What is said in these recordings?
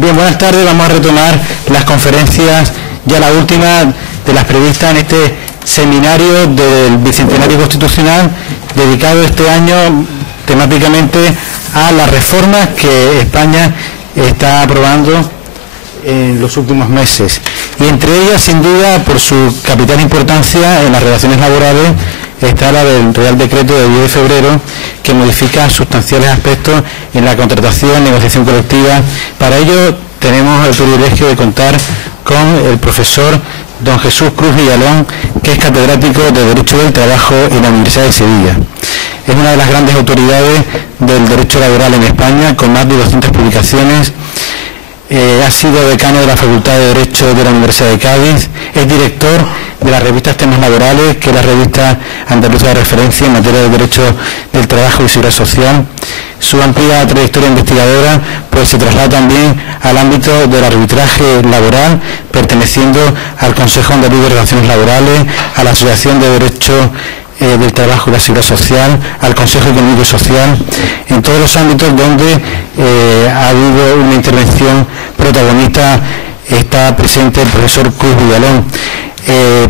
Bien, buenas tardes. Vamos a retomar las conferencias, ya la última de las previstas en este seminario del Bicentenario Constitucional, dedicado este año temáticamente a las reformas que España está aprobando en los últimos meses. Y entre ellas, sin duda, por su capital importancia en las relaciones laborales, está la del Real Decreto de 10 de febrero, que modifica sustanciales aspectos en la contratación, negociación colectiva. Para ello tenemos el privilegio de contar con el profesor don Jesús Cruz Villalón, que es catedrático de Derecho del Trabajo en la Universidad de Sevilla. Es una de las grandes autoridades del derecho laboral en España, con más de 200 publicaciones. Ha sido decano de la Facultad de Derecho de la Universidad de Cádiz, es director de la revista Temas Laborales, que es la revista andaluza de referencia en materia de derecho del trabajo y seguridad social. Su amplia trayectoria investigadora pues se traslada también al ámbito del arbitraje laboral, perteneciendo al Consejo Andaluz de Relaciones Laborales, a la Asociación de Derecho del Trabajo y la Seguridad Social, al Consejo Económico y Social, en todos los ámbitos donde ha habido una intervención protagonista. Está presente el profesor Cruz Villalón.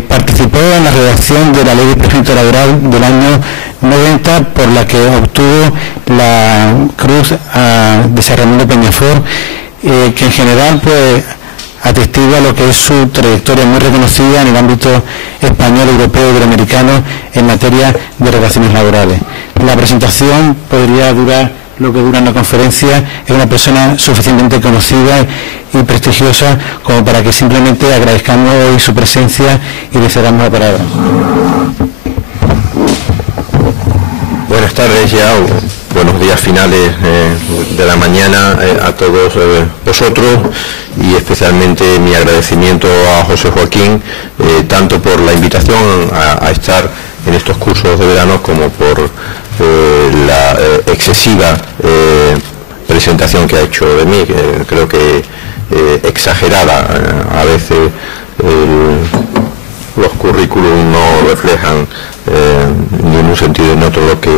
Participó en la redacción de la Ley de Procedimiento Laboral del año 90, por la que obtuvo la Cruz de San Ramón de Peñafort, que en general pues atestigua lo que es su trayectoria muy reconocida en el ámbito español, europeo y iberoamericano en materia de relaciones laborales. La presentación podría durar lo que dura en la conferencia. Es una persona suficientemente conocida y prestigiosa como para que simplemente agradezcamos hoy su presencia y le cedamos la palabra. Buenas tardes ya, buenos días finales de la mañana a todos vosotros, y especialmente mi agradecimiento a José Joaquín, tanto por la invitación a estar en estos cursos de verano como por la excesiva presentación que ha hecho de mí, creo que exagerada. A veces los currículum no reflejan ni en un sentido ni en otro lo que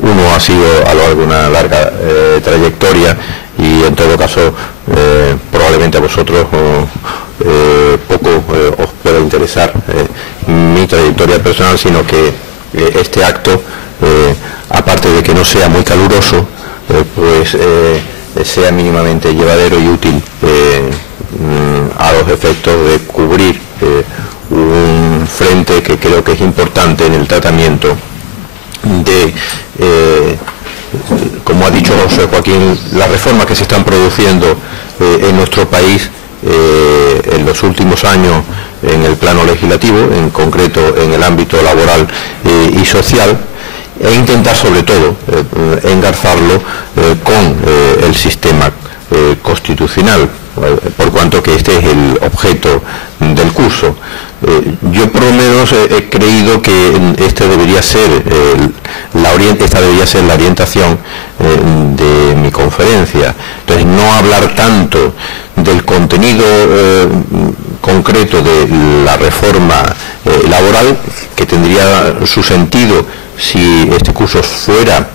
uno ha sido a lo largo de una larga trayectoria, y en todo caso probablemente a vosotros poco os pueda interesar mi trayectoria personal, sino que este acto, aparte de que no sea muy caluroso, pues sea mínimamente llevadero y útil a los efectos de cubrir un frente que creo que es importante en el tratamiento de, como ha dicho José Joaquín, las reformas que se están produciendo en nuestro país en los últimos años en el plano legislativo, en concreto en el ámbito laboral y social, e intentar sobre todo engarzarlo con el sistema constitucional, por cuanto que este es el objeto del curso. Yo por lo menos he creído que esta debería ser la orientación de mi conferencia. Entonces, no hablar tanto del contenido concreto de la reforma laboral, que tendría su sentido si este curso fuera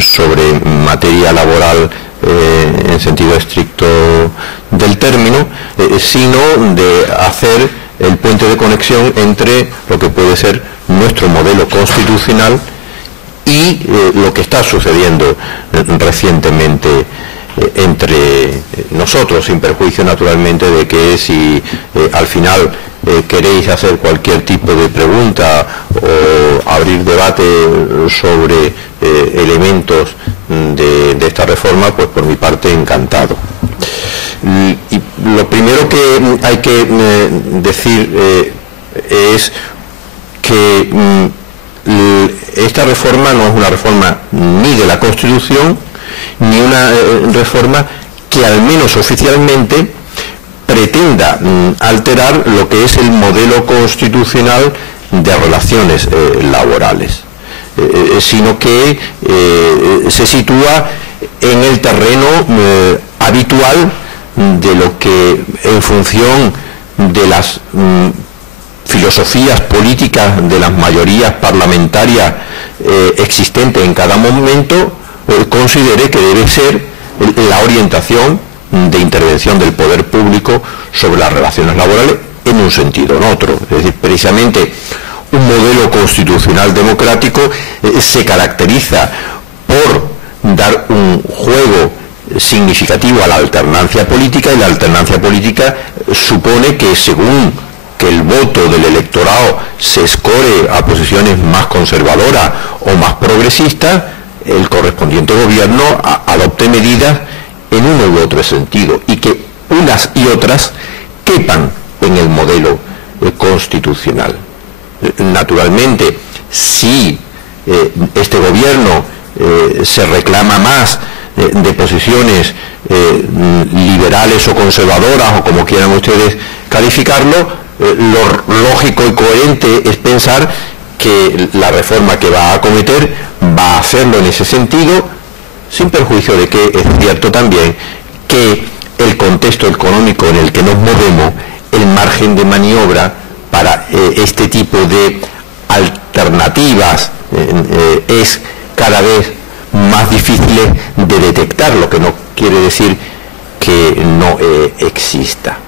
sobre materia laboral en sentido estricto del término, sino de hacer el puente de conexión entre lo que puede ser nuestro modelo constitucional y lo que está sucediendo recientemente entre nosotros, sin perjuicio naturalmente de que si al final queréis hacer cualquier tipo de pregunta o abrir debate sobre elementos de esta reforma, pues por mi parte encantado. Y lo primero que hay que decir es que esta reforma no es una reforma ni de la Constitución, ni una reforma que al menos oficialmente pretenda alterar lo que es el modelo constitucional de relaciones laborales, sino que se sitúa en el terreno habitual de lo que, en función de las filosofías políticas de las mayorías parlamentarias existentes en cada momento, considere que debe ser la orientación de intervención del poder público sobre las relaciones laborales en un sentido o en otro. Es decir, precisamente un modelo constitucional democrático se caracteriza por dar un juego significativo a la alternancia política, y la alternancia política supone que según que el voto del electorado se escore a posiciones más conservadoras o más progresistas, el correspondiente gobierno adopte medidas en uno u otro sentido, y que unas y otras quepan en el modelo constitucional. Naturalmente, si este gobierno se reclama más de posiciones liberales o conservadoras, o como quieran ustedes calificarlo, lo lógico y coherente es pensar que la reforma que va a acometer va a hacerlo en ese sentido, sin perjuicio de que es cierto también que el contexto económico en el que nos movemos, el margen de maniobra para este tipo de alternativas es cada vez más difícil de detectar, lo que no quiere decir que no exista.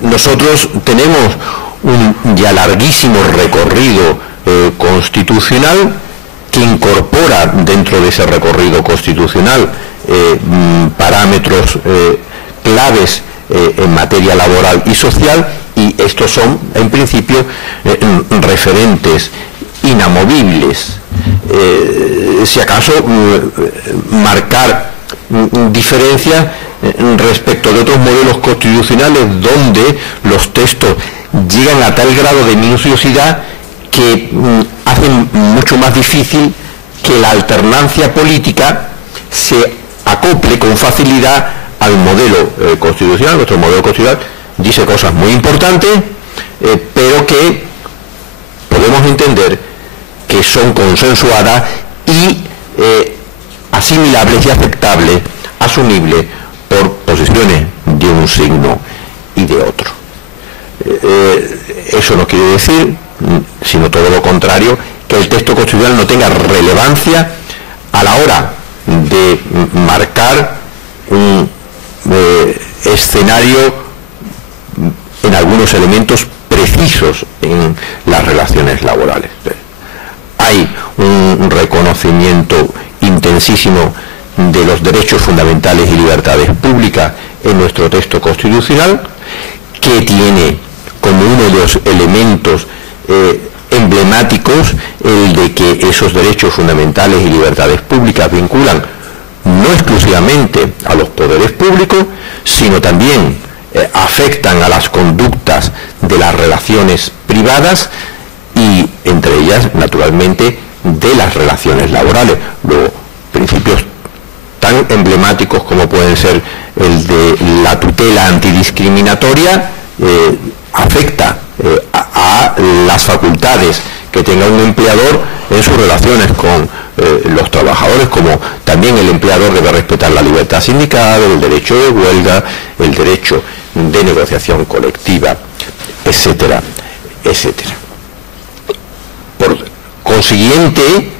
Nosotros tenemos un ya larguísimo recorrido constitucional que incorpora dentro de ese recorrido constitucional parámetros claves en materia laboral y social, y estos son en principio referentes inamovibles. Si acaso marcar diferencias respecto de otros modelos constitucionales donde los textos llegan a tal grado de minuciosidad que hacen mucho más difícil que la alternancia política se acople con facilidad al modelo constitucional. Nuestro modelo constitucional dice cosas muy importantes, pero que podemos entender que son consensuadas y asimilables y aceptables, asumibles por posiciones de un signo y de otro. Eso no quiere decir, sino todo lo contrario, que el texto constitucional no tenga relevancia a la hora de marcar un escenario en algunos elementos precisos en las relaciones laborales. Hay un reconocimiento intensísimo de los derechos fundamentales y libertades públicas en nuestro texto constitucional, que tiene como uno de los elementos emblemáticos el de que esos derechos fundamentales y libertades públicas vinculan no exclusivamente a los poderes públicos, sino también afectan a las conductas de las relaciones privadas y entre ellas, naturalmente, de las relaciones laborales. Luego, principios tan emblemáticos como pueden ser el de la tutela antidiscriminatoria afecta a las facultades que tenga un empleador en sus relaciones con los trabajadores, como también el empleador debe respetar la libertad sindical, el derecho de huelga, el derecho de negociación colectiva, etcétera, etcétera. Por consiguiente,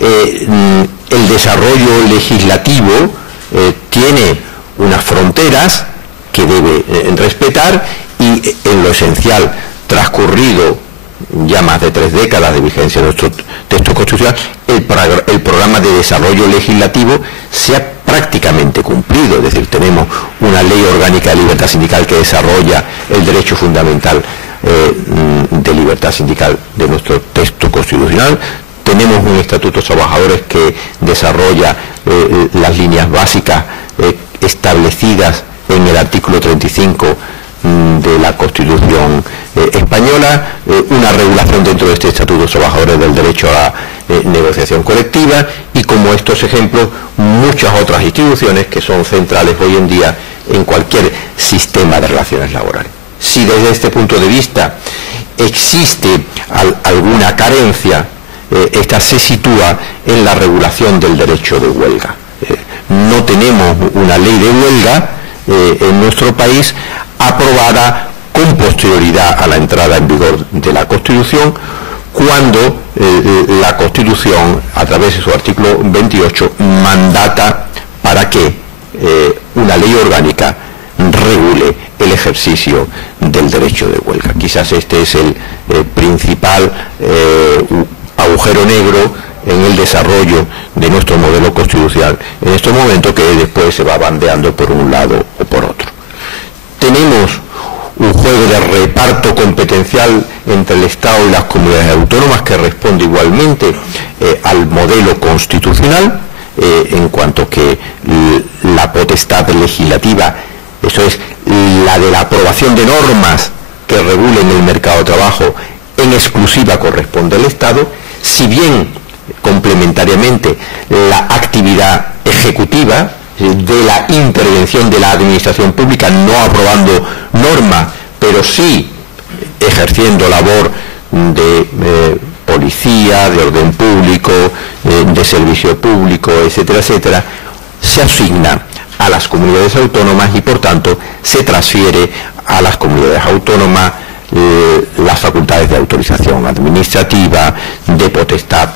el desarrollo legislativo tiene unas fronteras que debe respetar, y en lo esencial, transcurrido ya más de 3 décadas de vigencia de nuestro texto constitucional, el programa de desarrollo legislativo se ha prácticamente cumplido. Es decir, tenemos una ley orgánica de libertad sindical que desarrolla el derecho fundamental de libertad sindical de nuestro texto constitucional. Tenemos un estatuto de trabajadores que desarrolla las líneas básicas establecidas en el artículo 35 de la Constitución española, una regulación dentro de este estatuto de trabajadores del derecho a la negociación colectiva, y como estos ejemplos, muchas otras instituciones que son centrales hoy en día en cualquier sistema de relaciones laborales. Si desde este punto de vista existe alguna carencia, esta se sitúa en la regulación del derecho de huelga. No tenemos una ley de huelga en nuestro país aprobada con posterioridad a la entrada en vigor de la Constitución, cuando la Constitución, a través de su artículo 28, mandata para que una ley orgánica regule el ejercicio del derecho de huelga. Quizás este es el principal agujero negro en el desarrollo de nuestro modelo constitucional en estos momentos, que después se va bandeando por un lado o por otro. Tenemos un juego de reparto competencial entre el Estado y las comunidades autónomas que responde igualmente al modelo constitucional, en cuanto que la potestad legislativa, eso es, la de la aprobación de normas que regulen el mercado de trabajo, en exclusiva corresponde al Estado, si bien complementariamente la actividad ejecutiva de la intervención de la administración pública, no aprobando normas, pero sí ejerciendo labor de policía, de orden público, de servicio público, etcétera, etcétera, se asigna a las comunidades autónomas y por tanto se transfiere a las comunidades autónomas las facultades de autorización administrativa, de potestad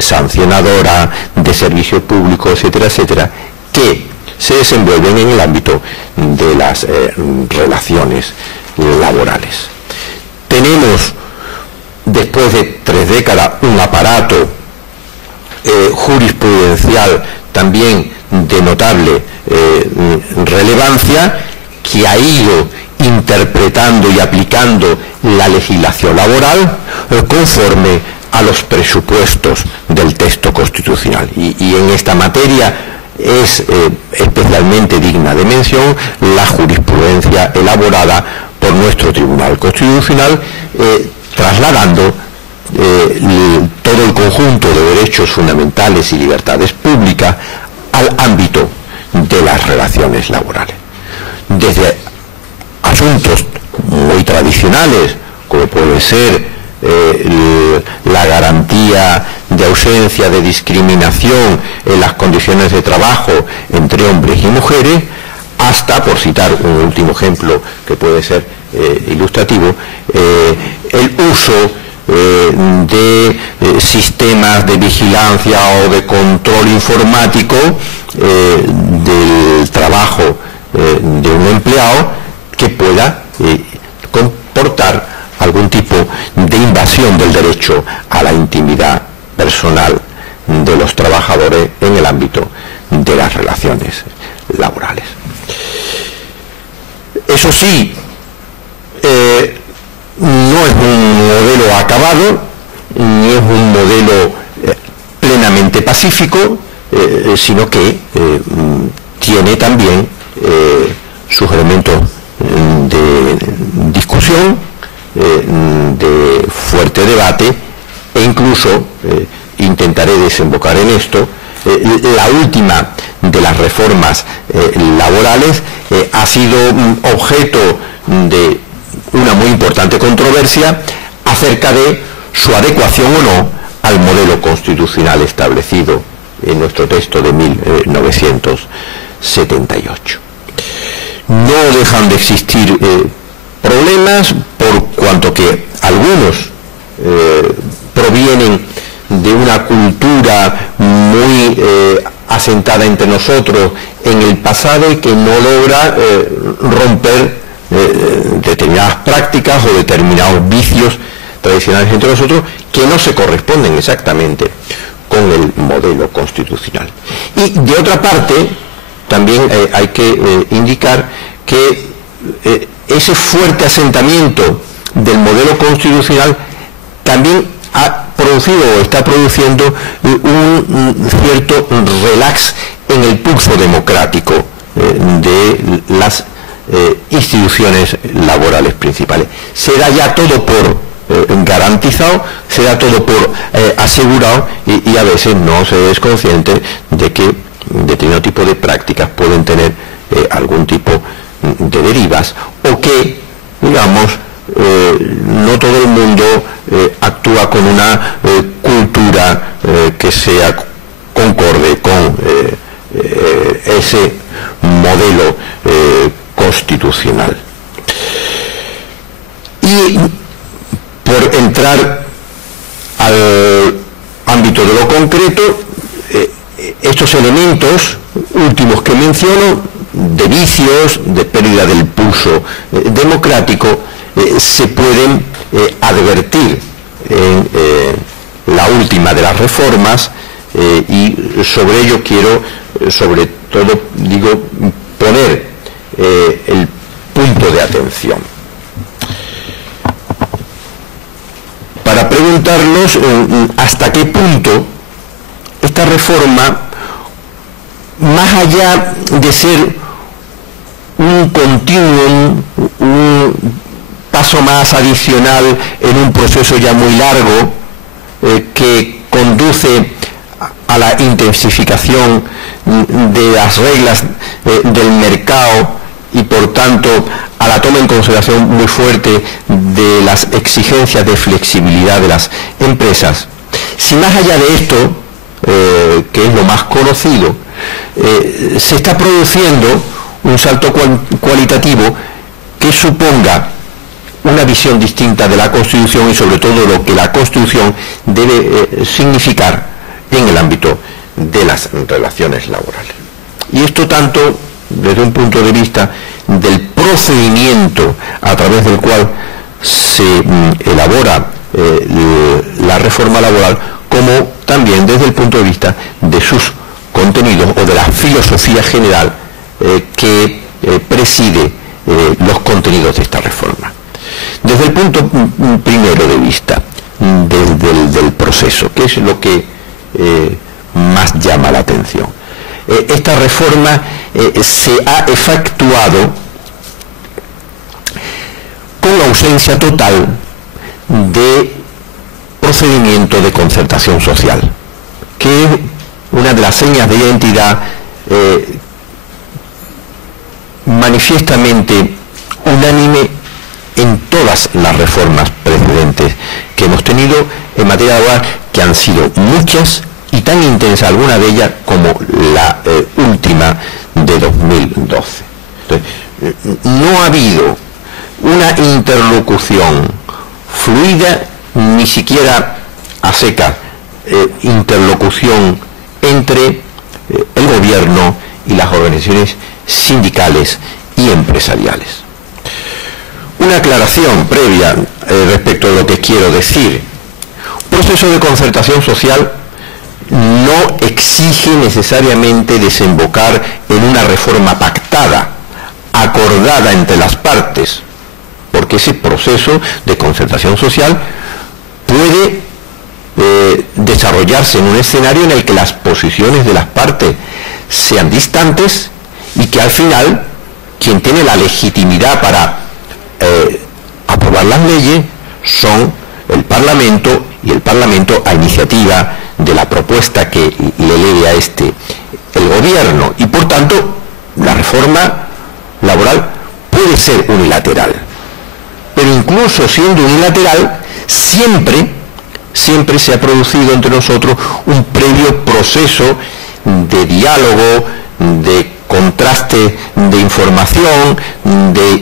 sancionadora, de servicio público, etcétera, etcétera, que se desenvuelven en el ámbito de las relaciones laborales. Tenemos, después de 3 décadas, un aparato jurisprudencial también de notable relevancia, que ha ido interpretando y aplicando la legislación laboral conforme a los presupuestos del texto constitucional. Y en esta materia es especialmente digna de mención la jurisprudencia elaborada por nuestro Tribunal Constitucional, trasladando todo el conjunto de derechos fundamentales y libertades públicas al ámbito de las relaciones laborales. Desde asuntos muy tradicionales, como puede ser la garantía de ausencia de discriminación en las condiciones de trabajo entre hombres y mujeres, hasta, por citar un último ejemplo que puede ser ilustrativo, el uso de sistemas de vigilancia o de control informático del trabajo de un empleado que pueda comportar algún tipo de invasión del derecho a la intimidad personal de los trabajadores en el ámbito de las relaciones laborales. Eso sí, no es un modelo acabado, ni es un modelo plenamente pacífico, sino que tiene también sus elementos de discusión, de fuerte debate, e incluso intentaré desembocar en esto. La última de las reformas laborales ha sido objeto de una muy importante controversia acerca de su adecuación o no al modelo constitucional establecido en nuestro texto de 1978. No dejan de existir problemas, por cuanto que algunos provienen de una cultura muy asentada entre nosotros en el pasado y que no logra romper determinadas prácticas o determinados vicios tradicionales entre nosotros que no se corresponden exactamente con el modelo constitucional. Y de otra parte, también hay que indicar que ese fuerte asentamiento del modelo constitucional también ha producido o está produciendo un cierto relax en el pulso democrático de las instituciones laborales principales. Se da ya todo por garantizado, se da todo por asegurado y a veces no se es consciente de que determinado tipo de prácticas pueden tener algún tipo de derivas o que, digamos, no todo el mundo actúa con una cultura que sea concorde con ese modelo constitucional. Y por entrar al ámbito de lo concreto, estos elementos últimos que menciono, de vicios, de pérdida del pulso democrático, se pueden advertir en la última de las reformas, y sobre ello quiero, sobre todo, digo, poner el punto de atención. Para preguntarnos hasta qué punto esta reforma, más allá de ser un continuum, un paso más adicional en un proceso ya muy largo, que conduce a la intensificación de las reglas del mercado y por tanto a la toma en consideración muy fuerte de las exigencias de flexibilidad de las empresas, si más allá de esto, que es lo más conocido, se está produciendo un salto cualitativo que suponga una visión distinta de la Constitución y sobre todo lo que la Constitución debe significar en el ámbito de las relaciones laborales. Y esto tanto desde un punto de vista del procedimiento a través del cual se elabora la reforma laboral, como también desde el punto de vista de sus contenidos o de la filosofía general que preside los contenidos de esta reforma. Desde el punto primero de vista del proceso, que es lo que más llama la atención. Esta reforma se ha efectuado con la ausencia total de procedimiento de concertación social, que es una de las señas de identidad manifiestamente unánime en todas las reformas precedentes que hemos tenido en materia laboral, que han sido muchas y tan intensa alguna de ellas como la última de 2012. Entonces, no ha habido una interlocución fluida, ni siquiera a seca, interlocución entre el gobierno y las organizaciones sindicales y empresariales. Una aclaración previa respecto de lo que quiero decir. Un proceso de concertación social no exige necesariamente desembocar en una reforma pactada, acordada entre las partes, porque ese proceso de concertación social puede desarrollarse en un escenario en el que las posiciones de las partes sean distantes y que al final quien tiene la legitimidad para aprobar las leyes son el Parlamento, y el Parlamento a iniciativa de la propuesta que le eleve a el gobierno, y por tanto la reforma laboral puede ser unilateral, pero incluso siendo unilateral siempre se ha producido entre nosotros un previo proceso de diálogo, de contraste de información,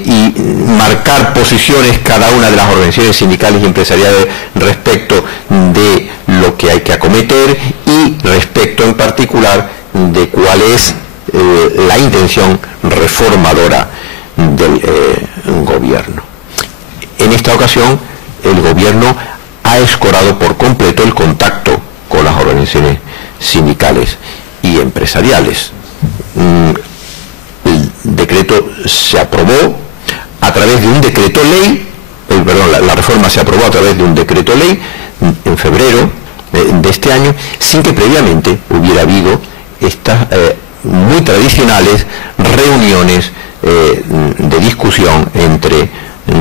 y marcar posiciones cada una de las organizaciones sindicales y empresariales respecto de lo que hay que acometer y respecto en particular de cuál es la intención reformadora del gobierno. En esta ocasión el gobierno ha escorado por completo el contacto con las organizaciones sindicales y empresariales. El decreto se aprobó a través de un decreto ley, la reforma se aprobó a través de un decreto ley en febrero de este año, sin que previamente hubiera habido estas muy tradicionales reuniones de discusión entre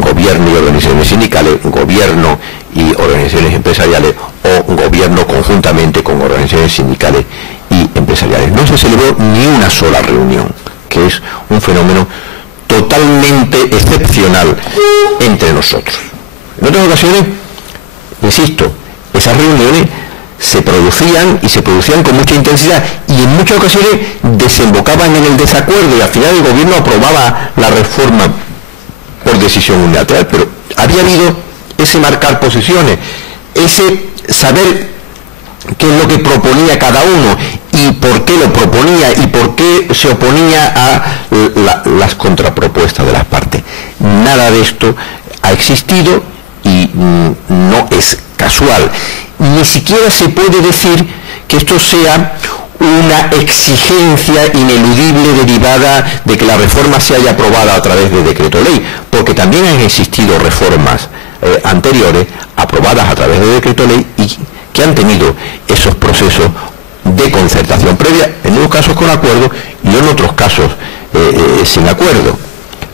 gobierno y organizaciones sindicales, gobierno y organizaciones empresariales, o gobierno conjuntamente con organizaciones sindicales y empresariales. No se celebró ni una sola reunión, que es un fenómeno totalmente excepcional entre nosotros. En otras ocasiones, insisto, esas reuniones se producían con mucha intensidad y en muchas ocasiones desembocaban en el desacuerdo y al final el gobierno aprobaba la reforma por decisión unilateral, pero había habido ese marcar posiciones, ese saber qué es lo que proponía cada uno, y y por qué lo proponía y por qué se oponía a las contrapropuestas de las partes. Nada de esto ha existido y no es casual. Ni siquiera se puede decir que esto sea una exigencia ineludible derivada de que la reforma se haya aprobado a través de decreto ley, porque también han existido reformas anteriores aprobadas a través de decreto ley y que han tenido esos procesos de concertación previa, en unos casos con acuerdo y en otros casos sin acuerdo.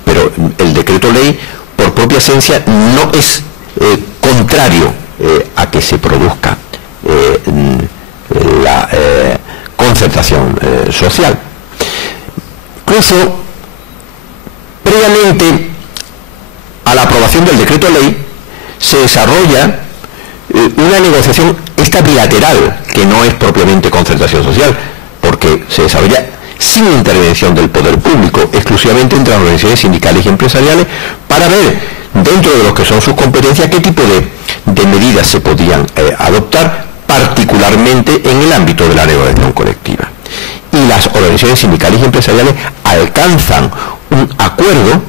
Pero el decreto ley, por propia esencia, no es contrario a que se produzca la concertación social. Incluso, previamente a la aprobación del decreto ley, se desarrolla una negociación esta bilateral, que no es propiamente concertación social, porque se desarrolla sin intervención del poder público, exclusivamente entre las organizaciones sindicales y empresariales, para ver, dentro de lo que son sus competencias, qué tipo de medidas se podían adoptar, particularmente en el ámbito de la negociación colectiva. Y las organizaciones sindicales y empresariales alcanzan un acuerdo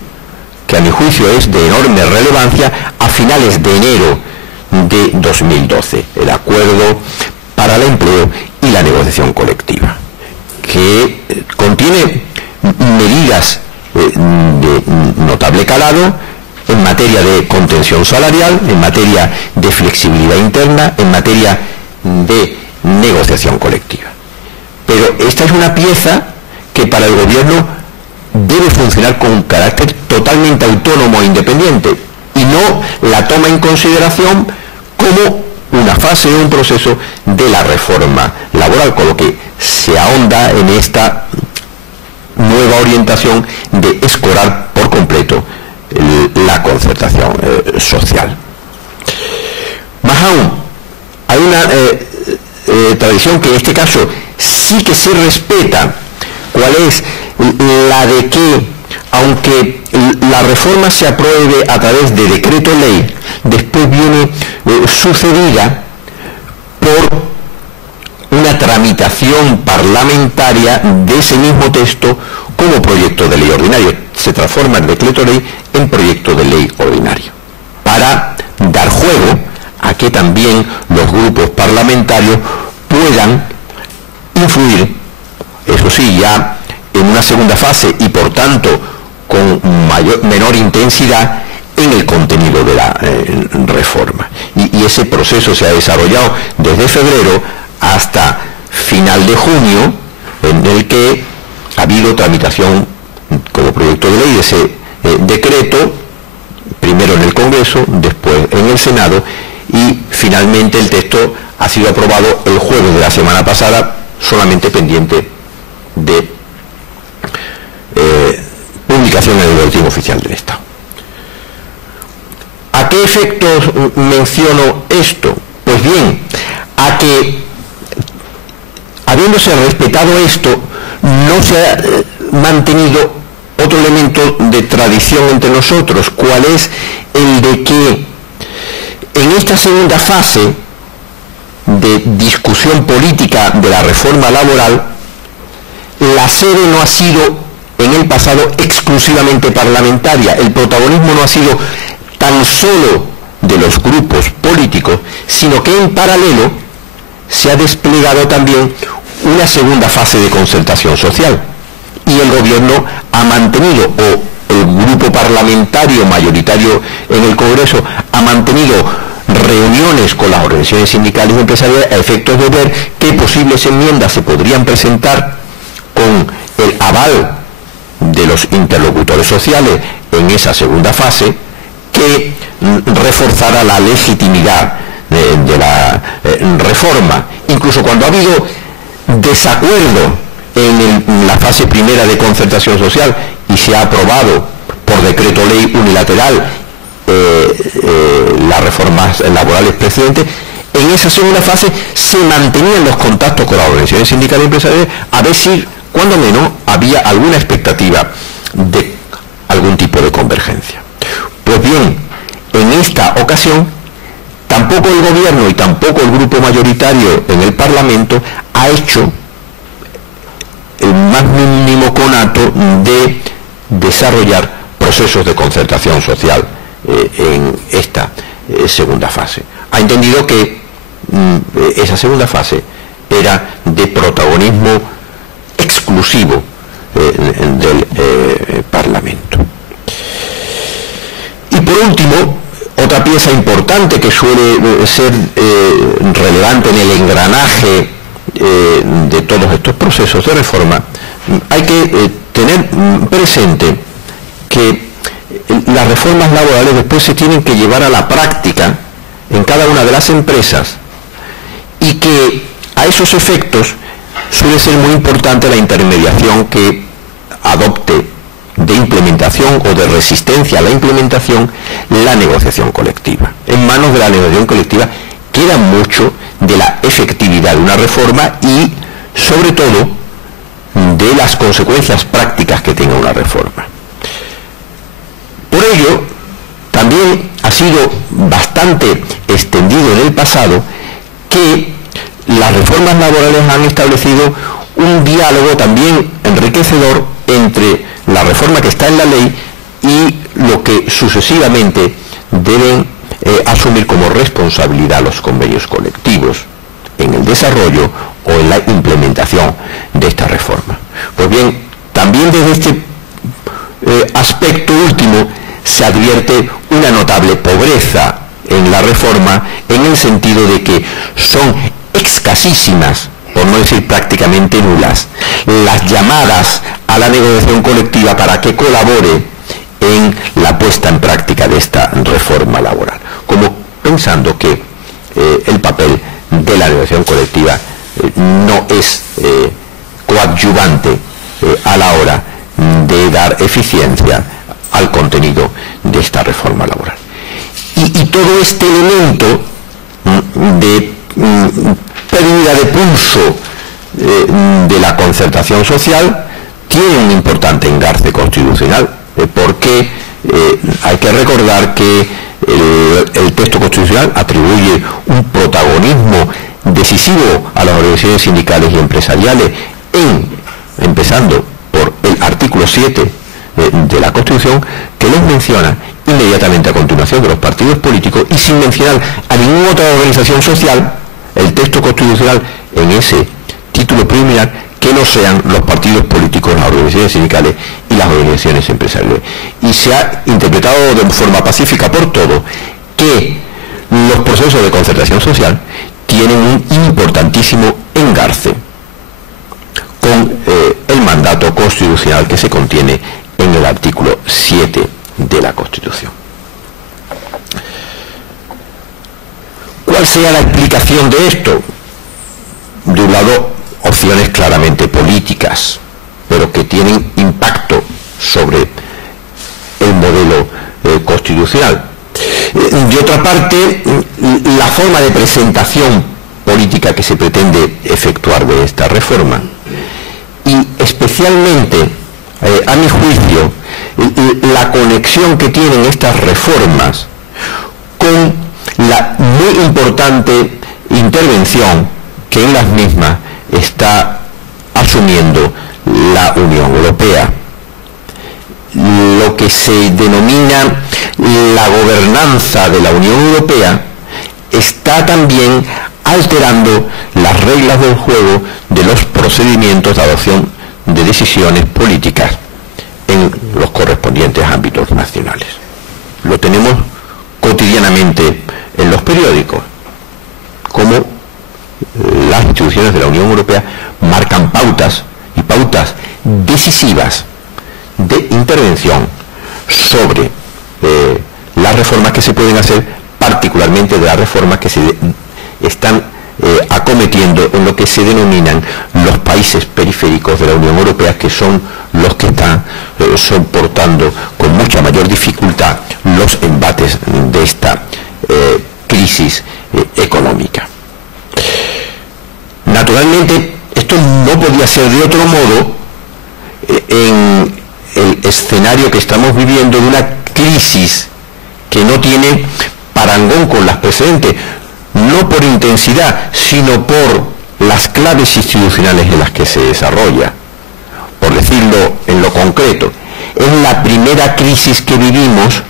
que a mi juicio es de enorme relevancia a finales de enero de 2012, el acuerdo para el empleo y la negociación colectiva, que contiene medidas de notable calado en materia de contención salarial, en materia de flexibilidad interna, en materia de negociación colectiva. Pero esta es una pieza que para el gobierno debe funcionar con un carácter totalmente autónomo e independiente y no la toma en consideración como una fase de un proceso de la reforma laboral, con lo que se ahonda en esta nueva orientación de escorar por completo la concertación social. Más aún, hay una tradición que en este caso sí que se respeta, cuál es la de que, aunque la reforma se apruebe a través de decreto ley, después viene sucedida por una tramitación parlamentaria de ese mismo texto como proyecto de ley ordinario. Se transforma el decreto ley en proyecto de ley ordinario, para dar juego a que también los grupos parlamentarios puedan influir, eso sí, ya en una segunda fase y por tanto con menor intensidad en el contenido de la reforma. Y ese proceso se ha desarrollado desde febrero hasta final de junio, en el que ha habido tramitación como proyecto de ley de ese decreto, primero en el Congreso, después en el Senado, y finalmente el texto ha sido aprobado el jueves de la semana pasada, solamente pendiente de publicación en el Boletín Oficial del Estado. ¿A qué efectos menciono esto? Pues bien, a que, habiéndose respetado esto, no se ha mantenido otro elemento de tradición entre nosotros, cuál es el de que en esta segunda fase de discusión política de la reforma laboral, la sede no ha sido en el pasado exclusivamente parlamentaria, el protagonismo no ha sido tan solo de los grupos políticos, sino que en paralelo se ha desplegado también una segunda fase de concertación social, y el gobierno ha mantenido, o el grupo parlamentario mayoritario en el Congreso ha mantenido reuniones con las organizaciones sindicales y empresariales a efectos de ver qué posibles enmiendas se podrían presentar con el aval de los interlocutores sociales en esa segunda fase, que reforzara la legitimidad de la reforma. Incluso cuando ha habido desacuerdo en la fase primera de concertación social y se ha aprobado por decreto ley unilateral las reformas laborales precedentes, en esa segunda fase se mantenían los contactos con las organizaciones sindicales y empresariales a ver si, cuando menos, había alguna expectativa de algún tipo de convergencia. Pues bien, en esta ocasión, tampoco el gobierno y tampoco el grupo mayoritario en el Parlamento ha hecho el más mínimo conato de desarrollar procesos de concertación social en esta segunda fase. Ha entendido que esa segunda fase era de protagonismo exclusivo del Parlamento. Y por último, otra pieza importante que suele ser relevante en el engranaje de todos estos procesos de reforma, hay que tener presente que las reformas laborales después se tienen que llevar a la práctica en cada una de las empresas, y que a esos efectos suele ser muy importante la intermediación que adopte de implementación o de resistencia a la implementación la negociación colectiva. En manos de la negociación colectiva queda mucho de la efectividad de una reforma y, sobre todo, de las consecuencias prácticas que tenga una reforma. Por ello, también ha sido bastante extendido en el pasado que las reformas laborales han establecido un diálogo también enriquecedor entre la reforma que está en la ley y lo que sucesivamente deben asumir como responsabilidad los convenios colectivos en el desarrollo o en la implementación de esta reforma. Pues bien, también desde este aspecto último se advierte una notable pobreza en la reforma, en el sentido de que son escasísimas, por no decir prácticamente nulas, las llamadas a la negociación colectiva para que colabore en la puesta en práctica de esta reforma laboral, como pensando que el papel de la negociación colectiva no es coadyuvante a la hora de dar eficiencia al contenido de esta reforma laboral. Y todo este elemento de pérdida de pulso de la concertación social tiene un importante engarce constitucional, porque hay que recordar que el texto constitucional atribuye un protagonismo decisivo a las organizaciones sindicales y empresariales, empezando por el artículo 7 de la Constitución, que los menciona inmediatamente a continuación de los partidos políticos, y sin mencionar a ninguna otra organización social, el texto constitucional en ese título preliminar, que no sean los partidos políticos, las organizaciones sindicales y las organizaciones empresariales. Y se ha interpretado de forma pacífica por todo que los procesos de concertación social tienen un importantísimo engarce con el mandato constitucional que se contiene en el artículo 7 de la Constitución. ¿Cuál sería la explicación de esto? De un lado, opciones claramente políticas, pero que tienen impacto sobre el modelo constitucional. De otra parte, la forma de presentación política que se pretende efectuar de esta reforma, y especialmente, a mi juicio, la conexión que tienen estas reformas con la muy importante intervención que en las mismas está asumiendo la Unión Europea. Lo que se denomina la gobernanza de la Unión Europea está también alterando las reglas del juego de los procedimientos de adopción de decisiones políticas en los correspondientes ámbitos nacionales. Lo tenemos cotidianamente en los periódicos, como las instituciones de la Unión Europea marcan pautas y pautas decisivas de intervención sobre las reformas que se pueden hacer, particularmente de las reformas que se están acometiendo en lo que se denominan los países periféricos de la Unión Europea, que son los que están soportando con mucha mayor dificultad los embates de esta crisis económica. Naturalmente, esto no podía ser de otro modo en el escenario que estamos viviendo de una crisis que no tiene parangón con las precedentes, no por intensidad, sino por las claves institucionales en las que se desarrolla. decirlo en lo concreto, es la primera crisis que vivimos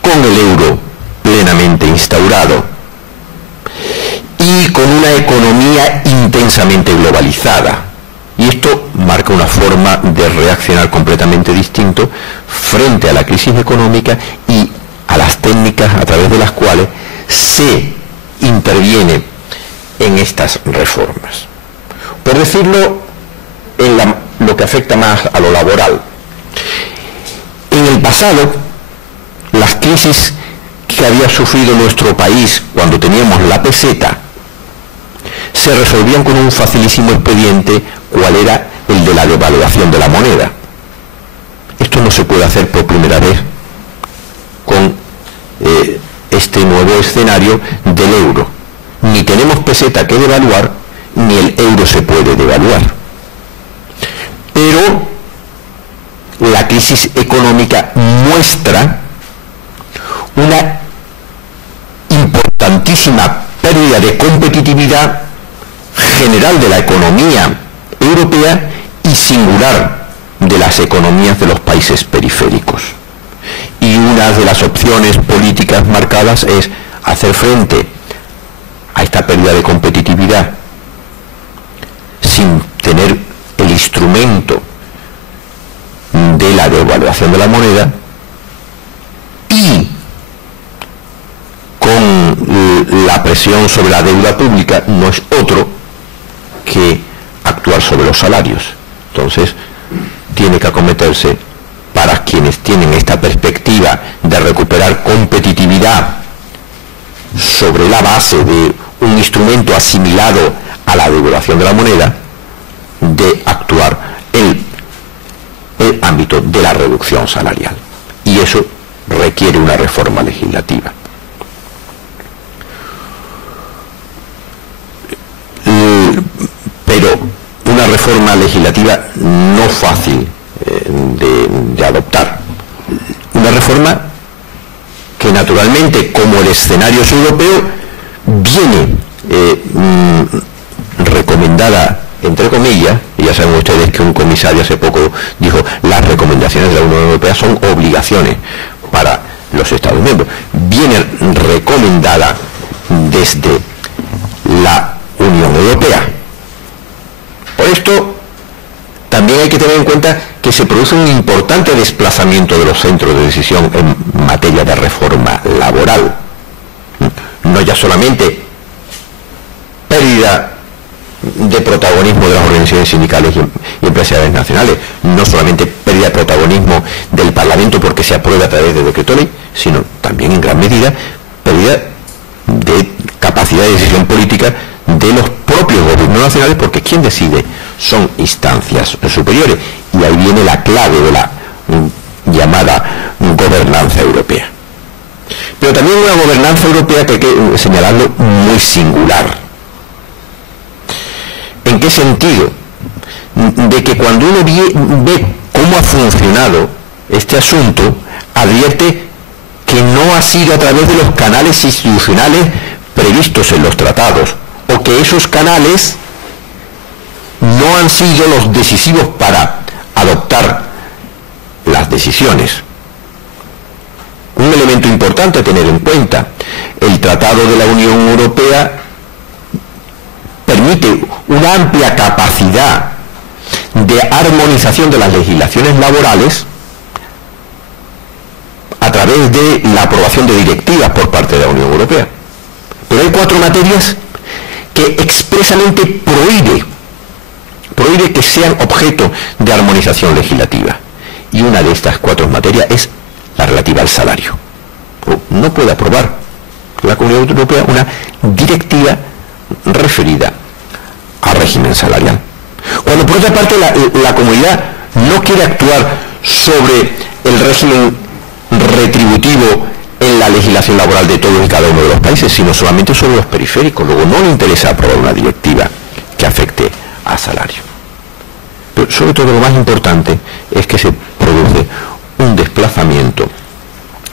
con el euro plenamente instaurado y con una economía intensamente globalizada. Y esto marca una forma de reaccionar completamente distinto frente a la crisis económica y a las técnicas a través de las cuales se interviene en estas reformas. Por decirlo en lo que afecta más a lo laboral. En el pasado, las crisis que había sufrido nuestro país cuando teníamos la peseta se resolvían con un facilísimo expediente, cual era el de la devaluación de la moneda. Esto no se puede hacer por primera vez con este nuevo escenario del euro. Ni tenemos peseta que devaluar, ni el euro se puede devaluar. Pero la crisis económica muestra una importantísima pérdida de competitividad general de la economía europea y singular de las economías de los países periféricos. Y una de las opciones políticas marcadas es hacer frente a esta pérdida de competitividad sin tener el instrumento de la devaluación de la moneda y con la presión sobre la deuda pública no es otro que actuar sobre los salarios. Entonces tiene que acometerse, para quienes tienen esta perspectiva de recuperar competitividad sobre la base de un instrumento asimilado a la devaluación de la moneda, de actuar en el ámbito de la reducción salarial. Y eso requiere una reforma legislativa. Pero una reforma legislativa no fácil de adoptar. Una reforma que naturalmente, como el escenario es europeo, viene recomendada, entre comillas, y ya saben ustedes que un comisario hace poco dijo, las recomendaciones de la Unión Europea son obligaciones para los Estados miembros. Viene recomendada desde la Unión Europea. Por esto, también hay que tener en cuenta que se produce un importante desplazamiento de los centros de decisión en materia de reforma laboral. No ya solamente pérdida de protagonismo de las organizaciones sindicales y empresariales nacionales, no solamente pérdida de protagonismo del Parlamento porque se aprueba a través de decreto ley, sino también en gran medida pérdida de capacidad de decisión política de los propios gobiernos nacionales, porque quien decide son instancias superiores, y ahí viene la clave de la llamada gobernanza europea. Pero también una gobernanza europea que hay que señalarlo muy singular. ¿En qué sentido? De que cuando uno ve cómo ha funcionado este asunto, advierte que no ha sido a través de los canales institucionales previstos en los tratados, o que esos canales no han sido los decisivos para adoptar las decisiones. Un elemento importante a tener en cuenta: el Tratado de la Unión Europea permite una amplia capacidad de armonización de las legislaciones laborales a través de la aprobación de directivas por parte de la Unión Europea. Pero hay 4 materias que expresamente prohíbe que sean objeto de armonización legislativa. Y una de estas 4 materias es la relativa al salario. No puede aprobar la Comunidad Europea una directiva referida al régimen salarial. Cuando por otra parte la comunidad no quiere actuar sobre el régimen retributivo en la legislación laboral de todos y cada uno de los países, sino solamente sobre los periféricos. Luego no le interesa aprobar una directiva que afecte a salario. Pero sobre todo lo más importante es que se produce un desplazamiento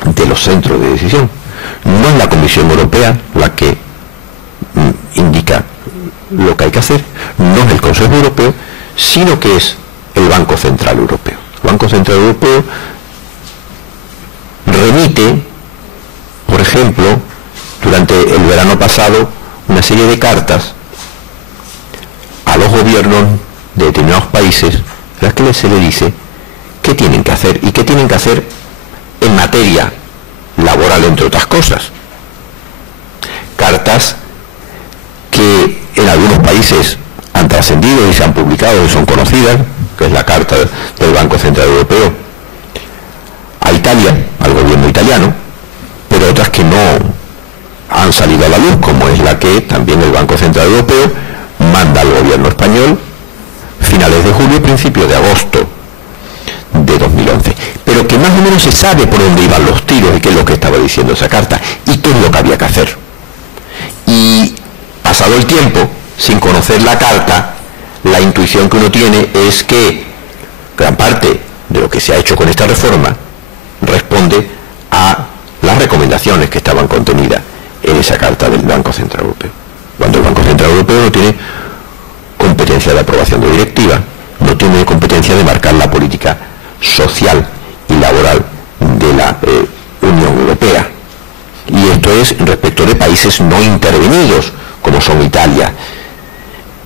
de los centros de decisión. No es la Comisión Europea la que indica lo que hay que hacer, no es el Consejo Europeo, sino que es el Banco Central Europeo. El Banco Central Europeo remite, por ejemplo, durante el verano pasado, una serie de cartas a los gobiernos de determinados países, en las que se les dice qué tienen que hacer y qué tienen que hacer en materia laboral, entre otras cosas. Cartas que en algunos países han trascendido y se han publicado y son conocidas, que es la carta del Banco Central Europeo a Italia, al gobierno italiano, pero otras que no han salido a la luz, como es la que también el Banco Central Europeo manda al gobierno español finales de julio, principios de agosto de 2011, pero que más o menos se sabe por dónde iban los tiros y qué es lo que estaba diciendo esa carta y qué es lo que había que hacer. Y pasado el tiempo, sin conocer la carta, la intuición que uno tiene es que gran parte de lo que se ha hecho con esta reforma responde a las recomendaciones que estaban contenidas en esa carta del Banco Central Europeo. Cuando el Banco Central Europeo no tiene competencia de aprobación de directiva, no tiene competencia de marcar la política social y laboral de la Unión Europea. Y esto es respecto de países no intervenidos, como son Italia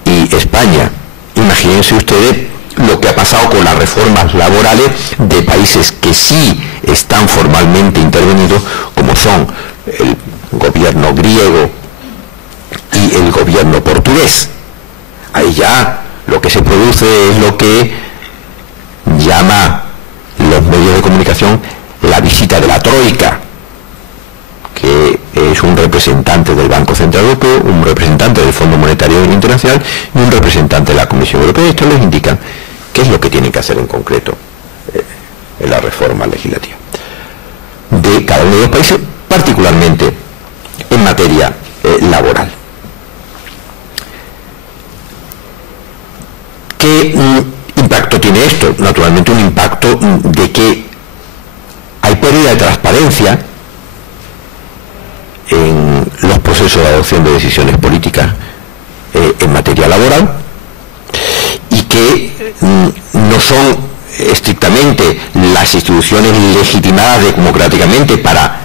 y España. Imagínense ustedes lo que ha pasado con las reformas laborales de países que sí están formalmente intervenidos, como son el gobierno griego y el gobierno portugués. Ahí ya lo que se produce es lo que llama los medios de comunicación la visita de la Troika, que es un representante del Banco Central Europeo, un representante del Fondo Monetario Internacional y un representante de la Comisión Europea. Esto les indica qué es lo que tienen que hacer en concreto en la reforma legislativa de cada uno de los países, particularmente en materia laboral. ¿Qué impacto tiene esto? Naturalmente un impacto de que hay pérdida de transparencia en los procesos de adopción de decisiones políticas en materia laboral, y que no son estrictamente las instituciones legitimadas democráticamente para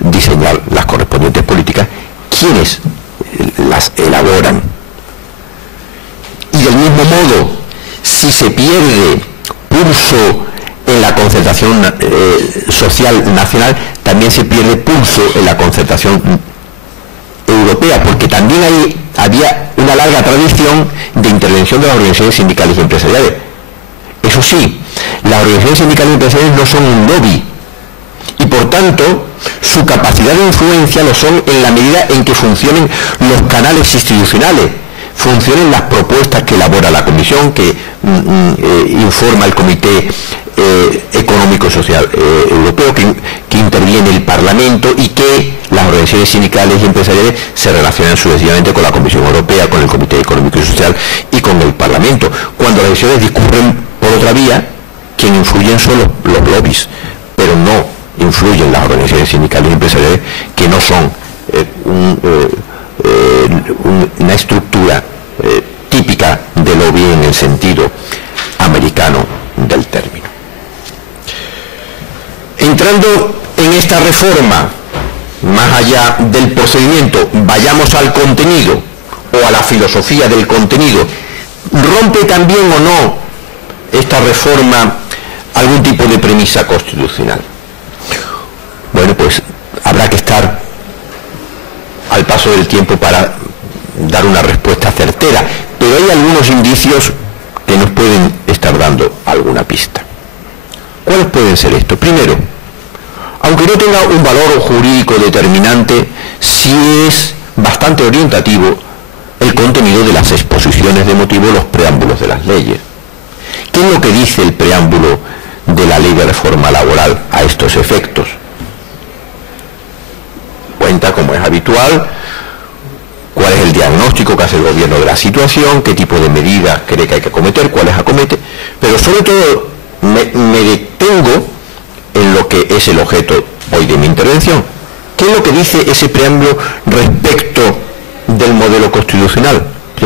diseñar las correspondientes políticas quienes las elaboran. Y del mismo modo, si se pierde pulso en la concertación social nacional, también se pierde pulso en la concertación europea, porque también había una larga tradición de intervención de las organizaciones sindicales y empresariales. Eso sí, las organizaciones sindicales y empresariales no son un lobby, y por tanto su capacidad de influencia lo son en la medida en que funcionen los canales institucionales, funcionen las propuestas que elabora la Comisión, que informa el Comité Económico y Social Europeo, que interviene el Parlamento, y que las organizaciones sindicales y empresariales se relacionan sucesivamente con la Comisión Europea, con el Comité Económico y Social y con el Parlamento. Cuando las decisiones discurren por otra vía, quien influyen son los lobbies, pero no influyen las organizaciones sindicales y empresariales, que no son una estructura típica de lobby en el sentido americano del término. Entrando en esta reforma, más allá del procedimiento, vayamos al contenido o a la filosofía del contenido. ¿Rompe también o no esta reforma algún tipo de premisa constitucional? Bueno, pues habrá que estar al paso del tiempo para dar una respuesta certera, pero hay algunos indicios que nos pueden estar dando alguna pista. ¿Cuáles pueden ser estos? Primero, aunque no tenga un valor jurídico determinante, sí es bastante orientativo el contenido de las exposiciones de motivo, los preámbulos de las leyes. ¿Qué es lo que dice el preámbulo de la Ley de Reforma Laboral a estos efectos? Cuenta, como es habitual, cuál es el diagnóstico que hace el gobierno de la situación, qué tipo de medidas cree que hay que acometer, cuáles acomete, pero sobre todo me detengo en lo que es el objeto hoy de mi intervención. ¿Qué es lo que dice ese preámbulo respecto del modelo constitucional?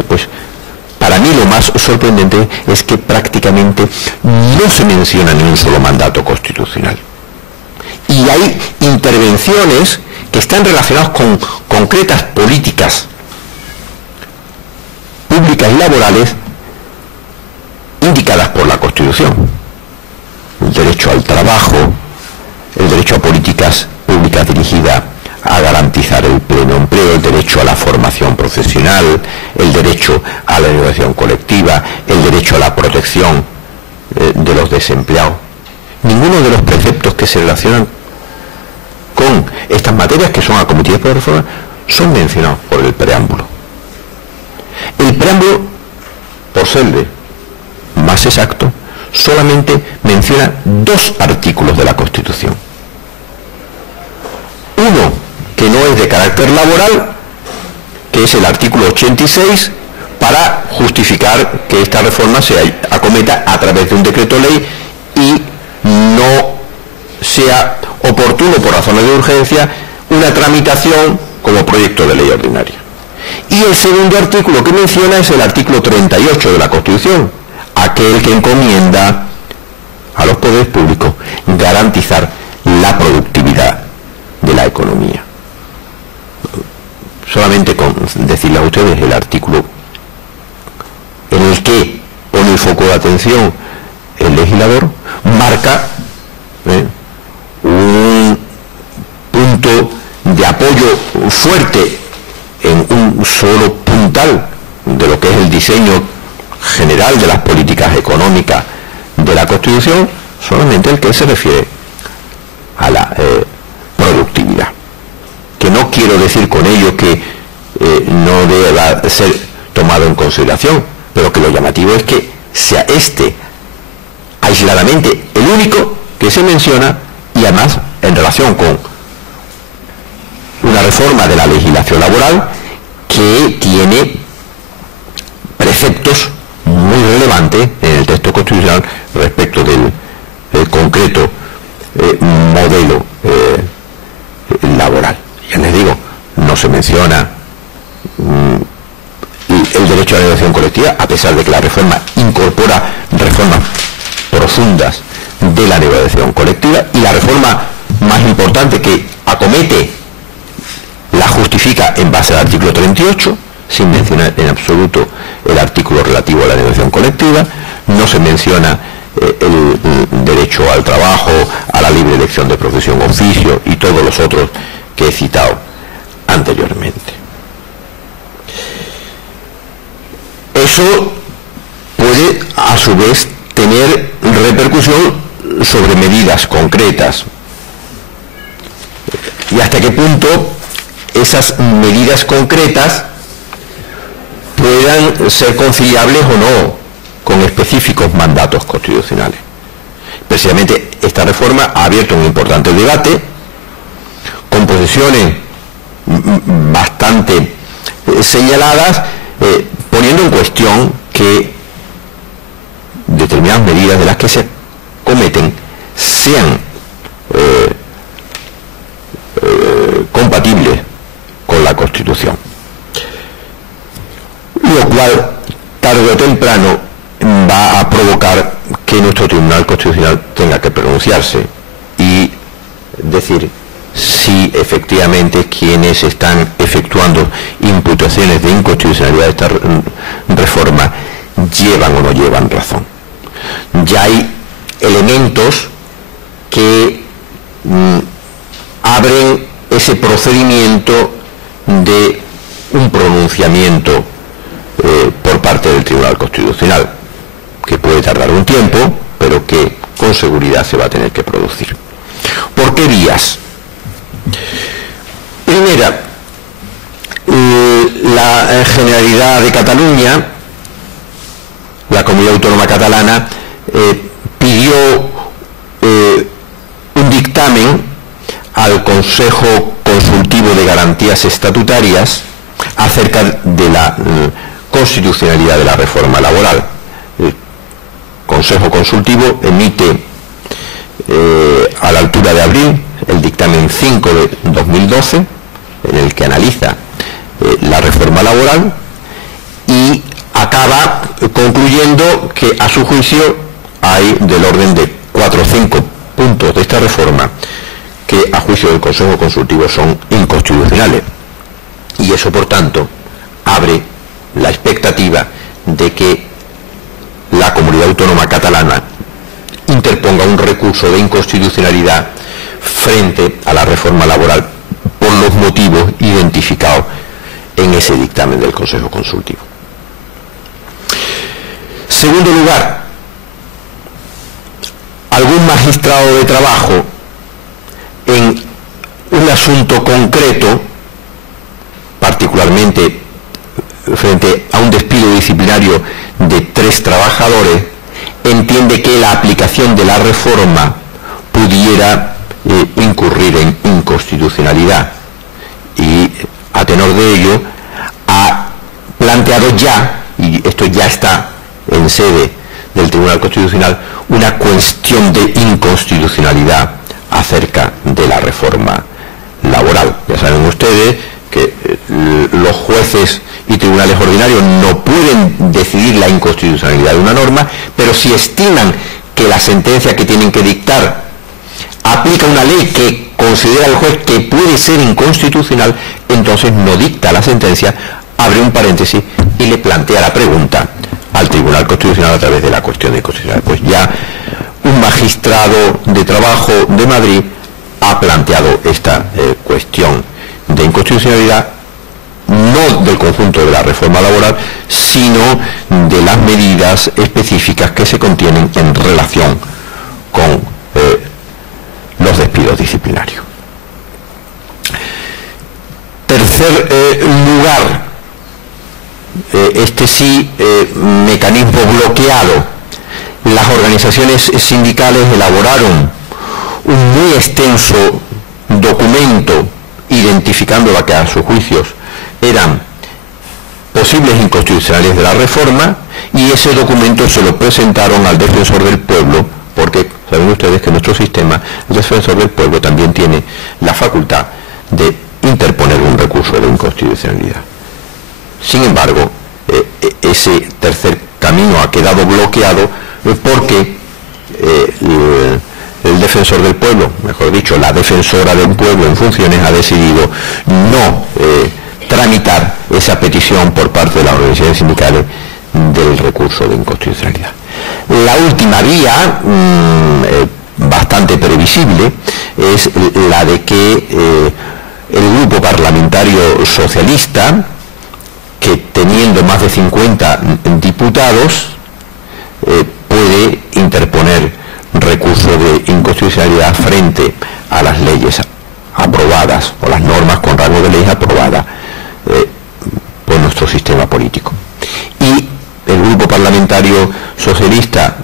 Pues para mí lo más sorprendente es que prácticamente no se menciona ni un solo mandato constitucional. Y hay intervenciones que están relacionadas con concretas políticas públicas y laborales indicadas por la Constitución. El derecho al trabajo, el derecho a políticas públicas dirigidas a garantizar el pleno empleo, el derecho a la formación profesional, el derecho a la negociación colectiva, el derecho a la protección de los desempleados. Ninguno de los preceptos que se relacionan con estas materias que son acometidas por la reforma son mencionados por el preámbulo. El preámbulo, por serle más exacto, solamente menciona 2 artículos de la Constitución. Uno que no es de carácter laboral, que es el artículo 86, para justificar que esta reforma se acometa a través de un decreto ley y no sea oportuno, por razones de urgencia, una tramitación como proyecto de ley ordinaria. Y el segundo artículo que menciona es el artículo 38 de la Constitución, aquel que encomienda a los poderes públicos garantizar la productividad de la economía. Solamente con decirles a ustedes el artículo en el que pone el foco de atención el legislador, marca un punto de apoyo fuerte en un solo puntal de lo que es el diseño general de las políticas económicas de la Constitución, solamente el que se refiere a la productividad. Que no quiero decir con ello que no deba ser tomado en consideración, pero que lo llamativo es que sea este aisladamente el único que se menciona, y además en relación con una reforma de la legislación laboral que tiene preceptos muy relevantes en el texto constitucional respecto del concreto modelo laboral. Ya les digo, no se menciona el derecho a la negociación colectiva, a pesar de que la reforma incorpora reformas profundas de la negociación colectiva, y la reforma más importante que acomete la justifica en base al artículo 38, sin mencionar en absoluto el artículo relativo a la negociación colectiva. No se menciona el derecho al trabajo, a la libre elección de profesión o oficio y todos los otros que he citado anteriormente. Eso puede a su vez tener repercusión sobre medidas concretas. ¿Y hasta qué punto esas medidas concretas puedan ser conciliables o no con específicos mandatos constitucionales? Precisamente esta reforma ha abierto un importante debate con posiciones bastante señaladas, poniendo en cuestión que determinadas medidas de las que se cometen sean compatibles con la Constitución, lo cual tarde o temprano va a provocar que nuestro Tribunal Constitucional tenga que pronunciarse y decir si efectivamente quienes están efectuando imputaciones de inconstitucionalidad de esta reforma llevan o no llevan razón. Ya hay elementos que abren ese procedimiento de un pronunciamiento por parte del Tribunal Constitucional, que puede tardar un tiempo, pero que con seguridad se va a tener que producir. ¿Por qué vías? Primera, la Generalidad de Cataluña, la Comunidad Autónoma Catalana, pidió un dictamen al Consejo Consultivo de Garantías Estatutarias acerca de la constitucionalidad de la reforma laboral. El Consejo Consultivo emite a la altura de abril el dictamen 5 de 2012, en el que analiza la reforma laboral, y a acaba concluyendo que a su juicio hay del orden de 4 o 5 puntos de esta reforma que a juicio del Consejo Consultivo son inconstitucionales, y eso por tanto abre la expectativa de que la comunidad autónoma catalana interponga un recurso de inconstitucionalidad frente a la reforma laboral por los motivos identificados en ese dictamen del Consejo Consultivo. Segundo lugar, algún magistrado de trabajo en un asunto concreto, particularmente frente a un despido disciplinario de 3 trabajadores, entiende que la aplicación de la reforma pudiera incurrir en inconstitucionalidad, y a tenor de ello ha planteado ya, y esto ya está en sede del Tribunal Constitucional, una cuestión de inconstitucionalidad acerca de la reforma laboral. Ya saben ustedes que los jueces y tribunales ordinarios no pueden decidir la inconstitucionalidad de una norma, pero si estiman que la sentencia que tienen que dictar aplica una ley que considera el juez que puede ser inconstitucional, entonces no dicta la sentencia, abre un paréntesis y le plantea la pregunta al Tribunal Constitucional a través de la cuestión de inconstitucionalidad. Pues ya un magistrado de trabajo de Madrid ha planteado esta cuestión de inconstitucionalidad, no del conjunto de la reforma laboral, sino de las medidas específicas que se contienen en relación con los despidos disciplinarios. Tercer lugar, este sí, mecanismo bloqueado. Las organizaciones sindicales elaboraron un muy extenso documento identificando lo que a sus juicios eran posibles inconstitucionalidades de la reforma, y ese documento se lo presentaron al Defensor del Pueblo, porque saben ustedes que en nuestro sistema el Defensor del Pueblo también tiene la facultad de interponer un recurso de inconstitucionalidad. Sin embargo, ese tercer camino ha quedado bloqueado porque el Defensor del Pueblo, mejor dicho, la Defensora del Pueblo en funciones, ha decidido no tramitar esa petición por parte de las organizaciones sindicales del recurso de inconstitucionalidad. La última vía, bastante previsible, es la de que el grupo parlamentario socialista, que teniendo más de 50 diputados, puede interponer recurso de inconstitucionalidad frente a las leyes aprobadas o las normas con rango de leyes aprobadas por nuestro sistema político. Y el grupo parlamentario socialista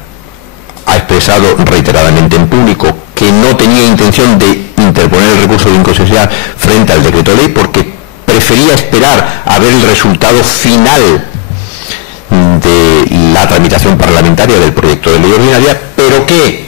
ha expresado reiteradamente en público que no tenía intención de interponer el recurso de inconstitucionalidad frente al decreto ley, porque prefería esperar a ver el resultado final de la tramitación parlamentaria del proyecto de ley ordinaria, pero que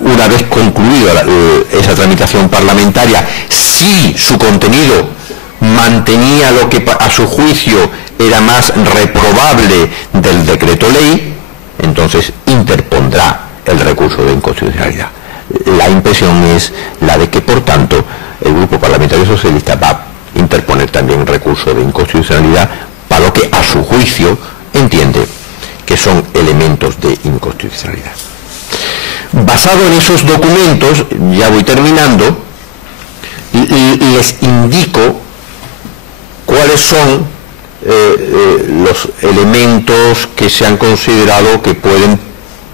una vez concluida esa tramitación parlamentaria, si su contenido mantenía lo que a su juicio era más reprobable del decreto ley, entonces interpondrá el recurso de inconstitucionalidad. La impresión es la de que, por tanto, el grupo parlamentario socialista va a interponer también recurso de inconstitucionalidad para lo que a su juicio entiende que son elementos de inconstitucionalidad. Basado en esos documentos, ya voy terminando, les indico cuáles son los elementos que se han considerado que pueden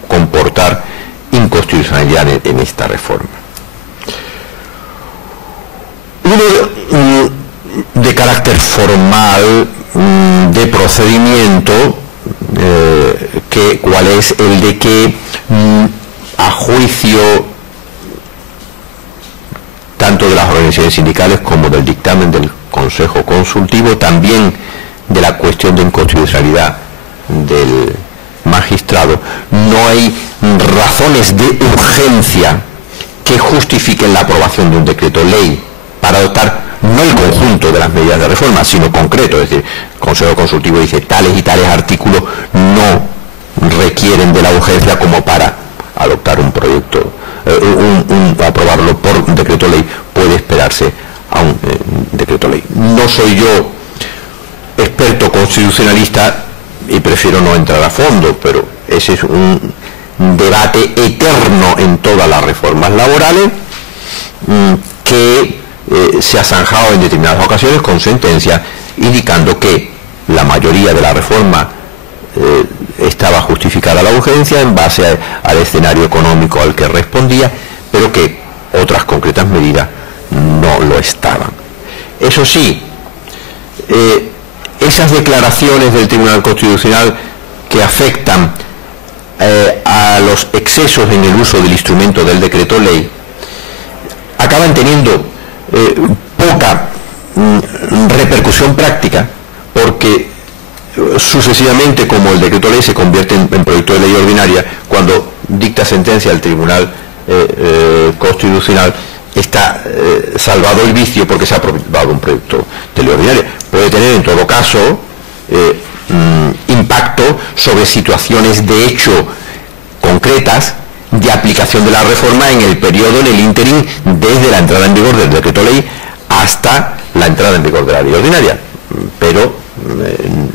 comportar inconstitucionalidad en esta reforma. Uno de carácter formal, de procedimiento, cuál es el de que a juicio tanto de las organizaciones sindicales como del dictamen del Consejo Consultivo, también de la cuestión de inconstitucionalidad del magistrado, no hay razones de urgencia que justifiquen la aprobación de un decreto ley para adoptar no el conjunto de las medidas de reforma, sino concreto, es decir, el Consejo Consultivo dice tales y tales artículos no requieren de la urgencia como para adoptar un proyecto, aprobarlo por decreto ley, puede esperarse a un decreto ley. No soy yo experto constitucionalista y prefiero no entrar a fondo, pero ese es un debate eterno en todas las reformas laborales que se ha zanjado en determinadas ocasiones con sentencias indicando que la mayoría de la reforma estaba justificada la urgencia en base al escenario económico al que respondía, pero que otras concretas medidas no lo estaban. Eso sí, esas declaraciones del Tribunal Constitucional que afectan a los excesos en el uso del instrumento del decreto ley acaban teniendo poca repercusión práctica, porque sucesivamente, como el decreto ley se convierte en proyecto de ley ordinaria, cuando dicta sentencia el Tribunal Constitucional está salvado el vicio porque se ha aprobado un proyecto de ley ordinaria. Puede tener en todo caso impacto sobre situaciones de hecho concretas de aplicación de la reforma en el periodo, en el ínterin, desde la entrada en vigor del decreto ley hasta la entrada en vigor de la ley ordinaria, pero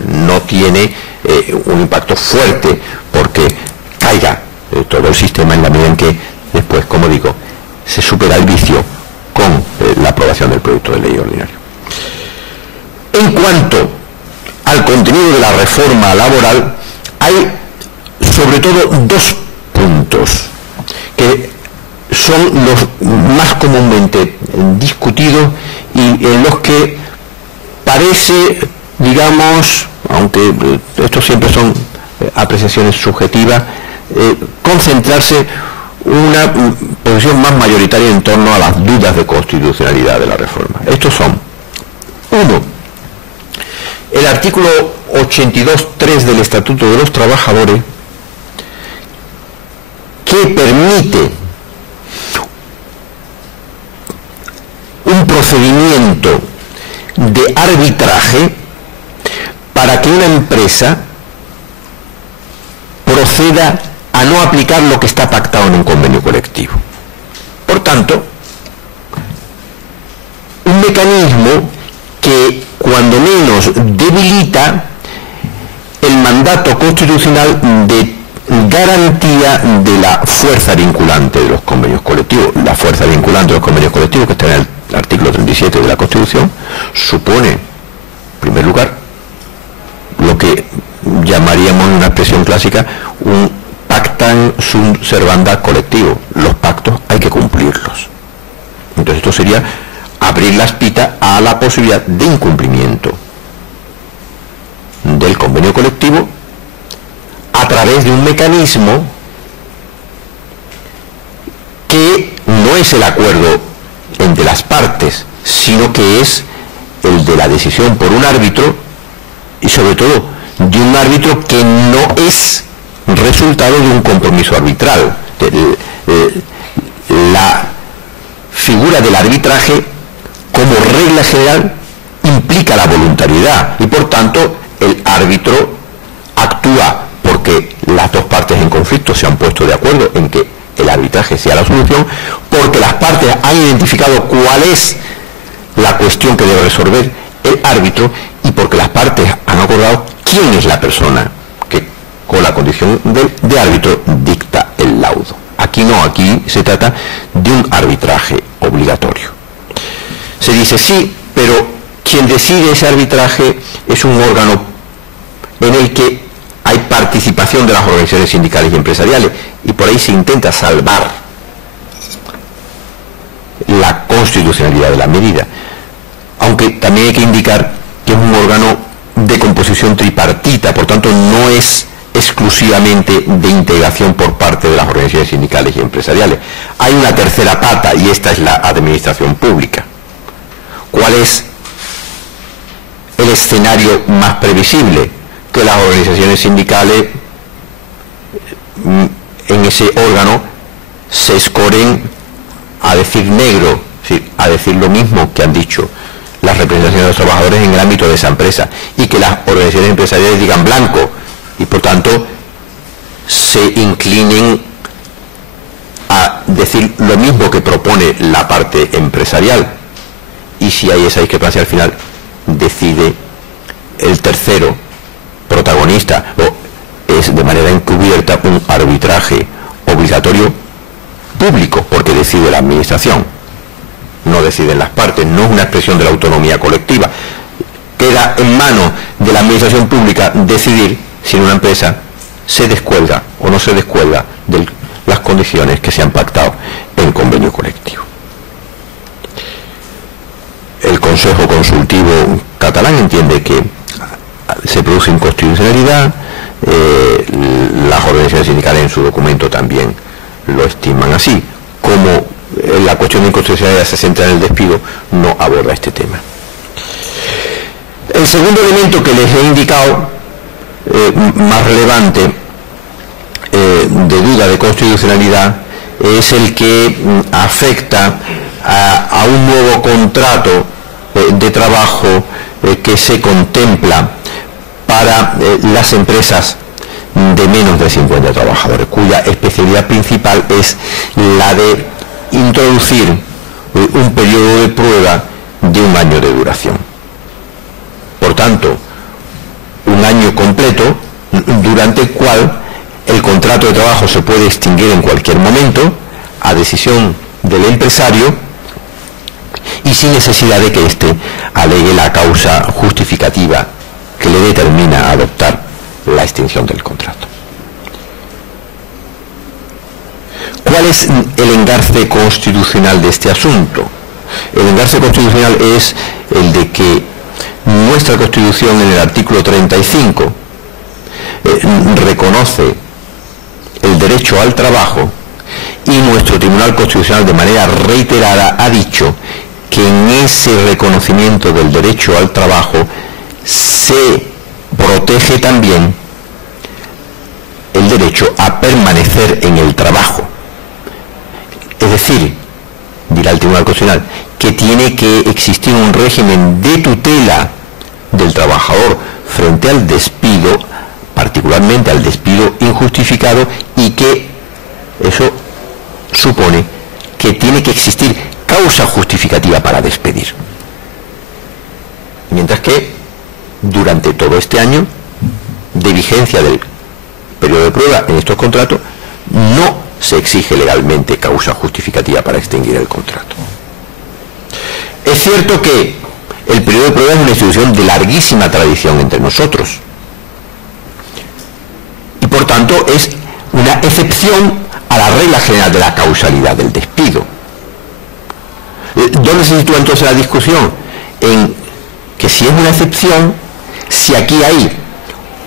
no tiene un impacto fuerte porque caiga todo el sistema en la medida en que después, como digo, se supera el vicio con la aprobación del proyecto de ley ordinario. En cuanto al contenido de la reforma laboral, hay sobre todo dos puntos que son los más comúnmente discutidos y en los que parece, digamos, aunque estos siempre son apreciaciones subjetivas, concentrarse una posición más mayoritaria en torno a las dudas de constitucionalidad de la reforma. Estos son: uno, el artículo 82.3 del Estatuto de los Trabajadores, que permite un procedimiento de arbitraje para que una empresa proceda a no aplicar lo que está pactado en un convenio colectivo. Por tanto, un mecanismo que cuando menos debilita el mandato constitucional de garantía de la fuerza vinculante de los convenios colectivos. La fuerza vinculante de los convenios colectivos, que está en el artículo 37 de la Constitución, supone, en primer lugar, lo que llamaríamos en una expresión clásica un pactam sunt servanda colectivo. Los pactos hay que cumplirlos. Entonces esto sería abrir la espita a la posibilidad de incumplimiento del convenio colectivo a través de un mecanismo que no es el acuerdo entre las partes, sino que es el de la decisión por un árbitro, y sobre todo de un árbitro que no es resultado de un compromiso arbitral. La figura del arbitraje, como regla general, implica la voluntariedad y por tanto el árbitro actúa porque las dos partes en conflicto se han puesto de acuerdo en que el arbitraje sea la solución, porque las partes han identificado cuál es la cuestión que debe resolver el árbitro y porque las partes han acordado quién es la persona que con la condición de árbitro dicta el laudo. Aquí no, aquí se trata de un arbitraje obligatorio. Se dice sí, pero quien decide ese arbitraje es un órgano en el que hay participación de las organizaciones sindicales y empresariales, y por ahí se intenta salvar la constitucionalidad de la medida, aunque también hay que indicar que es un órgano de composición tripartita, por tanto no es exclusivamente de integración por parte de las organizaciones sindicales y empresariales. Hay una tercera pata y esta es la administración pública. ¿Cuál es el escenario más previsible? Que las organizaciones sindicales en ese órgano se escoren a decir negro, a decir lo mismo que han dicho las representaciones de los trabajadores en el ámbito de esa empresa, y que las organizaciones empresariales digan blanco y por tanto se inclinen a decir lo mismo que propone la parte empresarial, y si hay esa discrepancia al final decide el tercero protagonista, o es de manera encubierta un arbitraje obligatorio público, porque decide la administración, no deciden las partes, no es una expresión de la autonomía colectiva. Queda en manos de la administración pública decidir si en una empresa se descuelga o no se descuelga de las condiciones que se han pactado en convenio colectivo. El Consejo Consultivo catalán entiende que se produce inconstitucionalidad, las organizaciones sindicales en su documento también lo estiman así. Como la cuestión de inconstitucionalidad se centra en el despido, no aborda este tema. El segundo elemento que les he indicado, más relevante, de duda de constitucionalidad, es el que afecta a un nuevo contrato de trabajo que se contempla para las empresas de menos de 50 trabajadores, cuya especialidad principal es la de introducir un periodo de prueba de 1 año de duración. Por tanto, 1 año completo durante el cual el contrato de trabajo se puede extinguir en cualquier momento a decisión del empresario y sin necesidad de que éste alegue la causa justificativa que le determina adoptar la extinción del contrato. ¿Cuál es el engarce constitucional de este asunto? El engarce constitucional es el de que nuestra Constitución, en el artículo 35, reconoce el derecho al trabajo, y nuestro Tribunal Constitucional de manera reiterada ha dicho que en ese reconocimiento del derecho al trabajo se protege también el derecho a permanecer en el trabajo. Es decir, dirá el Tribunal Constitucional, que tiene que existir un régimen de tutela del trabajador frente al despido, particularmente al despido injustificado, y que eso supone que tiene que existir causa justificativa para despedir. Mientras que durante todo este año de vigencia del periodo de prueba en estos contratos no se exige legalmente causa justificativa para extinguir el contrato. Es cierto que el periodo de prueba es una institución de larguísima tradición entre nosotros y por tanto es una excepción a la regla general de la causalidad del despido. ¿Dónde se sitúa entonces la discusión? En que si es una excepción, si aquí hay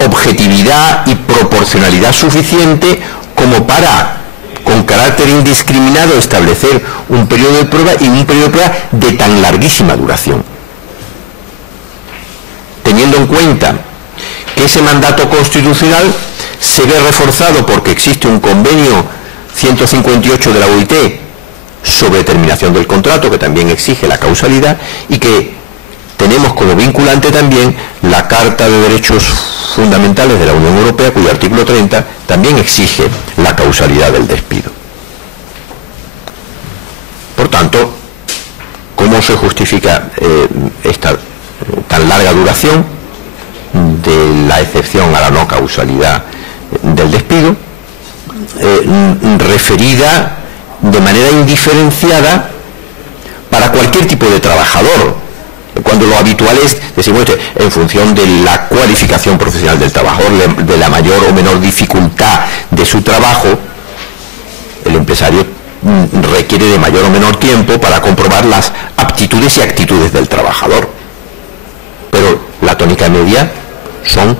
objetividad y proporcionalidad suficiente como para, con carácter indiscriminado, establecer un periodo de prueba, y un periodo de prueba de tan larguísima duración. Teniendo en cuenta que ese mandato constitucional se ve reforzado porque existe un convenio 158 de la OIT sobre terminación del contrato, que también exige la causalidad, y que tenemos como vinculante también la Carta de Derechos Fundamentales de la Unión Europea, cuyo artículo 30 también exige la causalidad del despido. Por tanto, ¿cómo se justifica esta tan larga duración de la excepción a la no causalidad del despido, referida de manera indiferenciada para cualquier tipo de trabajador, cuando lo habitual es, decimos, en función de la cualificación profesional del trabajador, de la mayor o menor dificultad de su trabajo, el empresario requiere de mayor o menor tiempo para comprobar las aptitudes y actitudes del trabajador. Pero la tónica media son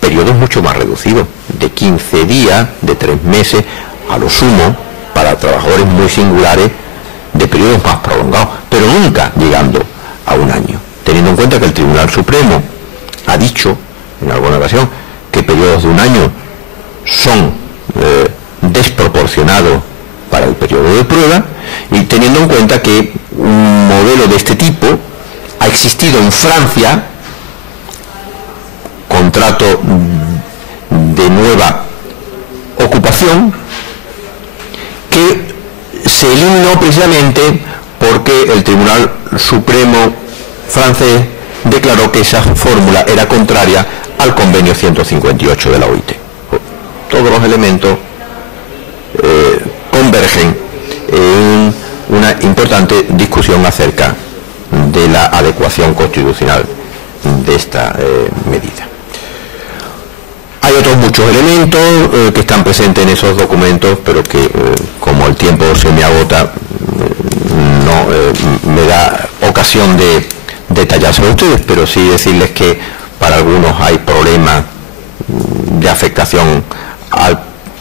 periodos mucho más reducidos, de 15 días, de 3 meses, a lo sumo, para trabajadores muy singulares, de periodos más prolongados, pero nunca llegando a 1 año, teniendo en cuenta que el Tribunal Supremo ha dicho en alguna ocasión que periodos de 1 año son desproporcionados para el periodo de prueba, y teniendo en cuenta que un modelo de este tipo ha existido en Francia contrato de nueva ocupación que se eliminó precisamente porque el Tribunal Supremo francés declaró que esa fórmula era contraria al convenio 158 de la OIT. Todos los elementos convergen en una importante discusión acerca de la adecuación constitucional de esta medida. Hay otros muchos elementos que están presentes en esos documentos, pero que como el tiempo se me agota, no me da ocasión de detallárselo a ustedes, pero sí decirles que para algunos hay problemas de afectación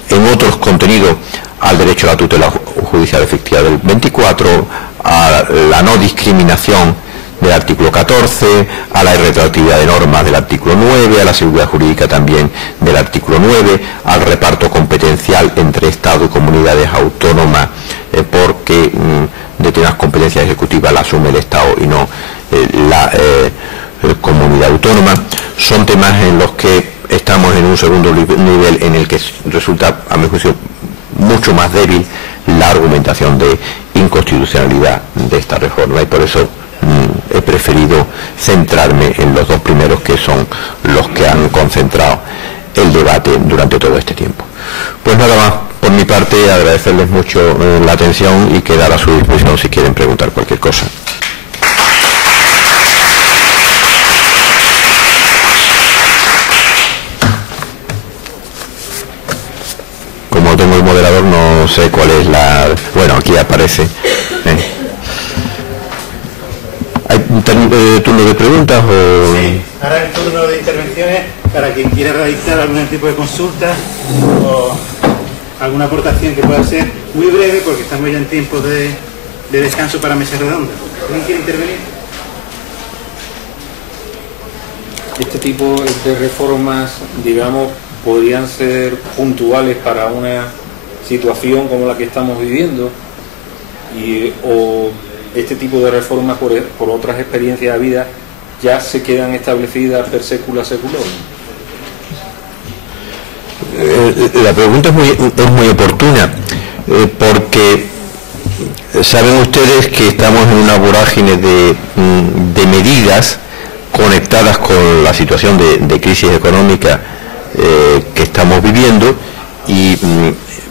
en otros contenidos al derecho a la tutela judicial efectiva del 24, a la no discriminación del artículo 14, a la irretroactividad de normas del artículo 9, a la seguridad jurídica también del artículo 9, al reparto competencial entre Estado y comunidades autónomas, porque determinadas competencias ejecutivas las asume el Estado y no la comunidad autónoma. Son temas en los que estamos en un segundo nivel en el que resulta, a mi juicio, mucho más débil la argumentación de inconstitucionalidad de esta reforma, y por eso he preferido centrarme en los dos primeros, que son los que han concentrado el debate durante todo este tiempo. Pues nada más por mi parte, agradecerles mucho la atención y quedar a su disposición si quieren preguntar cualquier cosa. Como tengo el moderador, no sé cuál es la... Bueno, aquí aparece. ¿Hay un turno de preguntas o...? Sí, ahora el turno de intervenciones para quien quiera realizar algún tipo de consulta o alguna aportación que pueda ser muy breve, porque estamos ya en tiempo de descanso para mesa redonda. ¿Alguien quiere intervenir? Este tipo de reformas, digamos, podrían ser puntuales para una situación como la que estamos viviendo, o este tipo de reformas por otras experiencias de vida ya se quedan establecidas per secula seculorum. La pregunta es muy oportuna, porque saben ustedes que estamos en una vorágine de medidas conectadas con la situación de crisis económica que estamos viviendo, y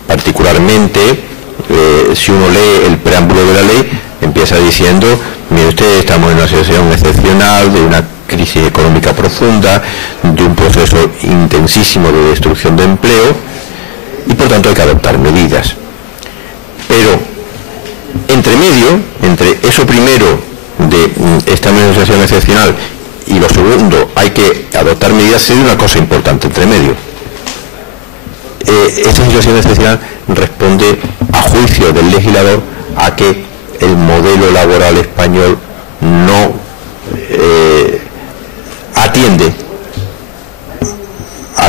particularmente si uno lee el preámbulo de la ley, empieza diciendo: mire usted, estamos en una situación excepcional, de una crisis económica profunda, de un proceso intensísimo de destrucción de empleo, y por tanto hay que adoptar medidas. Pero entre medio, entre eso primero de estamos en una situación excepcional y lo segundo, hay que adoptar medidas, se da una cosa importante entre medio. Esta situación excepcional responde, a juicio del legislador, a que el modelo laboral español no atiende a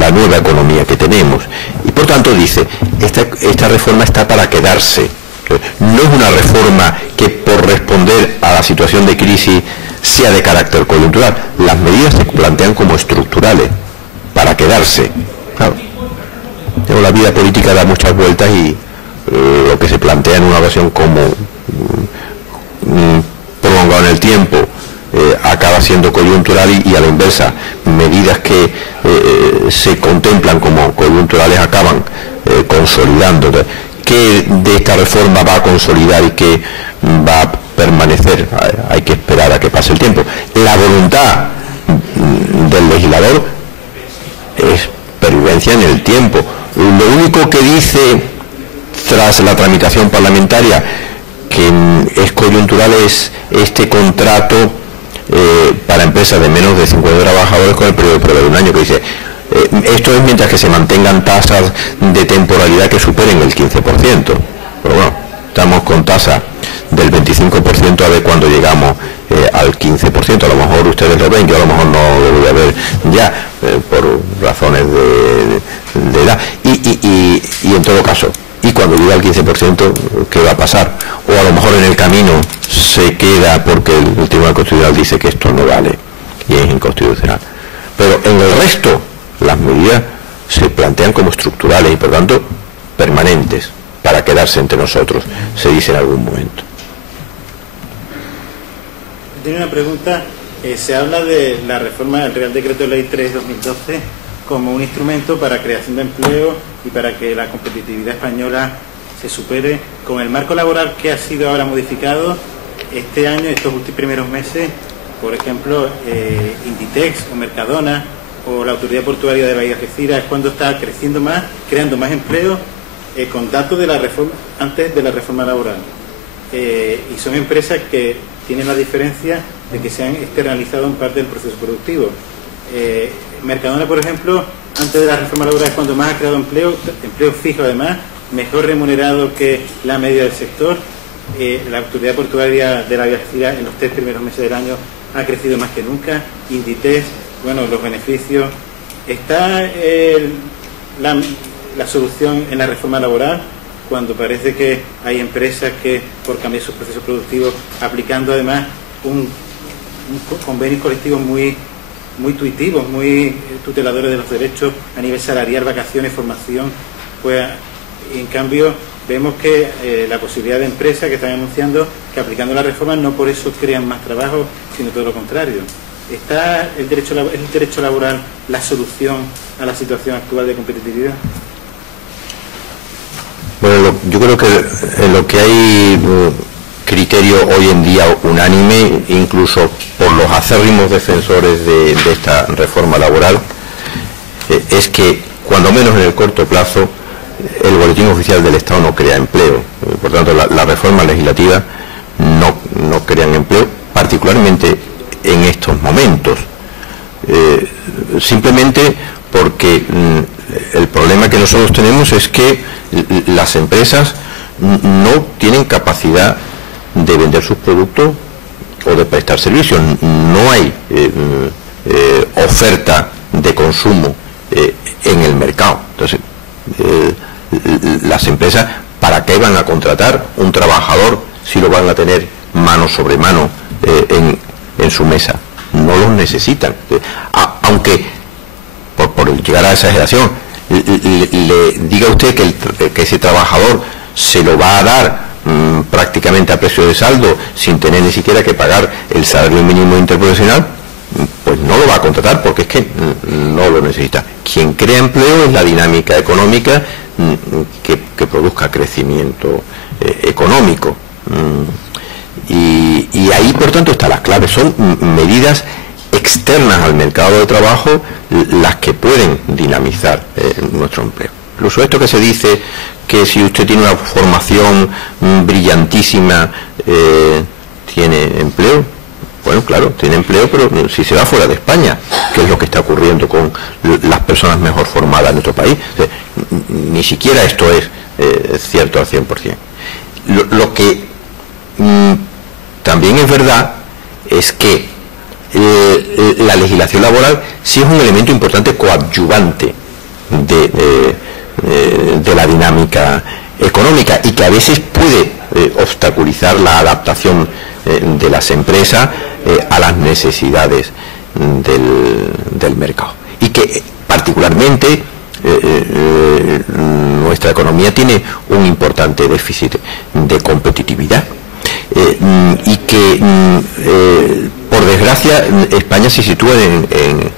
la nueva economía que tenemos, y por tanto dice, esta reforma está para quedarse. No es una reforma que por responder a la situación de crisis sea de carácter coyuntural. Las medidas se plantean como estructurales, para quedarse. Claro, la vida política da muchas vueltas, y lo que se plantea en una ocasión como prolongado en el tiempo acaba siendo coyuntural, y a la inversa, medidas que se contemplan como coyunturales acaban consolidando. ¿Qué de esta reforma va a consolidar y qué va a permanecer? Hay que esperar a que pase el tiempo. La voluntad del legislador es pervivencia en el tiempo. Lo único que dice tras la tramitación parlamentaria que es coyuntural es este contrato para empresas de menos de 50 trabajadores con el periodo de prueba de un año, que dice esto es mientras que se mantengan tasas de temporalidad que superen el 15%. Pero bueno, estamos con tasas del 25% a ver cuándo llegamos al 15%. A lo mejor ustedes lo ven, yo a lo mejor no lo voy a ver ya por razones de edad, y en todo caso, y cuando llegue al 15%, ¿qué va a pasar? o a lo mejor en el camino se queda porque el Tribunal Constitucional dice que esto no vale y es inconstitucional. Pero en el resto, las medidas se plantean como estructurales y por tanto permanentes para quedarse entre nosotros, se dice en algún momento. Tengo una pregunta. Se habla de la reforma del Real Decreto Ley 3/2012 como un instrumento para creación de empleo y para que la competitividad española se supere. Con el marco laboral que ha sido ahora modificado este año, estos primeros meses, por ejemplo, Inditex o Mercadona o la Autoridad Portuaria de Bahía de Algeciras es cuando está creciendo más, creando más empleo con datos de la reforma, antes de la reforma laboral. Y son empresas que tienen la diferencia de que se han externalizado en parte del proceso productivo. Mercadona, por ejemplo, antes de la reforma laboral es cuando más ha creado empleo fijo además, mejor remunerado que la media del sector. La Autoridad Portuaria de la Bahía de Algeciras en los 3 primeros meses del año ha crecido más que nunca. Inditex, bueno, los beneficios. ¿Está la solución en la reforma laboral? Cuando parece que hay empresas que, por cambiar sus procesos productivos, aplicando además un convenio colectivo muy tuitivos, muy tuteladores de los derechos a nivel salarial, vacaciones, formación, pues en cambio vemos que la posibilidad de empresas que están anunciando que aplicando la reforma no por eso crean más trabajo, sino todo lo contrario. ¿Está el derecho laboral la solución a la situación actual de competitividad? Bueno, yo creo que en lo que hay criterio hoy en día unánime, incluso por los acérrimos defensores de esta reforma laboral, es que cuando menos en el corto plazo el Boletín Oficial del Estado no crea empleo. Por tanto, la reforma legislativa no crean empleo, particularmente en estos momentos. Simplemente porque el problema que nosotros tenemos es que las empresas no tienen capacidad de vender sus productos o de prestar servicios. No hay oferta de consumo en el mercado. Entonces, las empresas, ¿para qué van a contratar un trabajador si lo van a tener mano sobre mano en su mesa? No los necesitan. Aunque, por llegar a la exageración, le diga usted que ese trabajador se lo va a dar prácticamente a precio de saldo sin tener ni siquiera que pagar el salario mínimo interprofesional, pues no lo va a contratar porque es que no lo necesita. Quien crea empleo es la dinámica económica que produzca crecimiento económico. Y ahí, por tanto, está la clave. Son medidas externas al mercado de trabajo las que pueden dinamizar nuestro empleo. Incluso esto que se dice que si usted tiene una formación brillantísima tiene empleo. Bueno, claro, tiene empleo, pero si se va fuera de España, que es lo que está ocurriendo con las personas mejor formadas en nuestro país. O sea, ni siquiera esto es cierto al 100%. Lo que también es verdad es que la legislación laboral sí es un elemento importante coadyuvante de la dinámica económica y que a veces puede obstaculizar la adaptación de las empresas a las necesidades del mercado, y que particularmente nuestra economía tiene un importante déficit de competitividad y que por desgracia España se sitúa en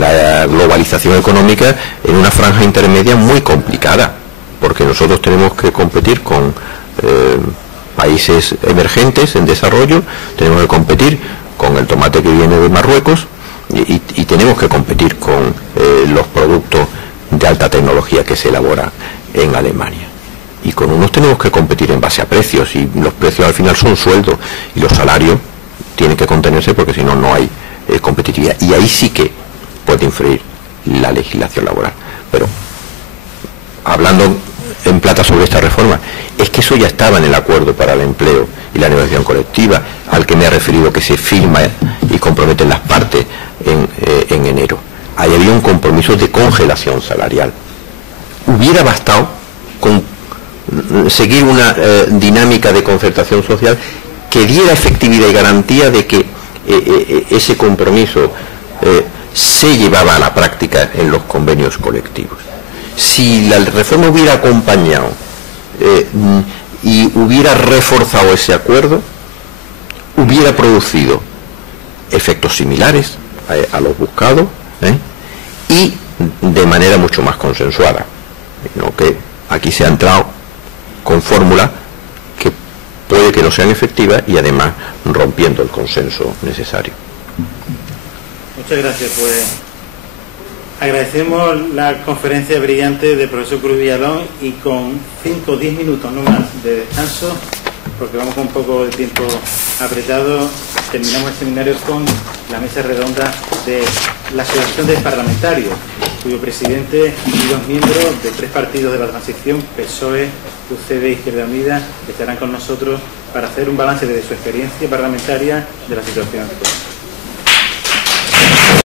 la globalización económica en una franja intermedia muy complicada, porque nosotros tenemos que competir con países emergentes en desarrollo, tenemos que competir con el tomate que viene de Marruecos y tenemos que competir con los productos de alta tecnología que se elaboran en Alemania. Y con unos tenemos que competir en base a precios, y los precios al final son sueldos, y los salarios tienen que contenerse porque si no, no hay competitividad. Y ahí sí que puede influir la legislación laboral. Pero, hablando en plata sobre esta reforma, es que eso ya estaba en el acuerdo para el empleo y la negociación colectiva, al que me he referido, que se firma y comprometen las partes en enero. Ahí había un compromiso de congelación salarial. Hubiera bastado con seguir una dinámica de concertación social que diera efectividad y garantía de que ese compromiso se llevaba a la práctica en los convenios colectivos. Si la reforma hubiera acompañado y hubiera reforzado ese acuerdo, hubiera producido efectos similares a los buscados, y de manera mucho más consensuada, ¿no? Que aquí se ha entrado con fórmulas que puede que no sean efectivas y además rompiendo el consenso necesario. Muchas gracias. Pues agradecemos la conferencia brillante del profesor Cruz Villalón, y con 5 o 10 minutos no más de descanso, porque vamos con un poco de tiempo apretado, terminamos el seminario con la mesa redonda de la Asociación de Parlamentarios, cuyo presidente y 2 miembros de 3 partidos de la transición, PSOE, UCD e Izquierda Unida, estarán con nosotros para hacer un balance desde su experiencia parlamentaria de la situación actual.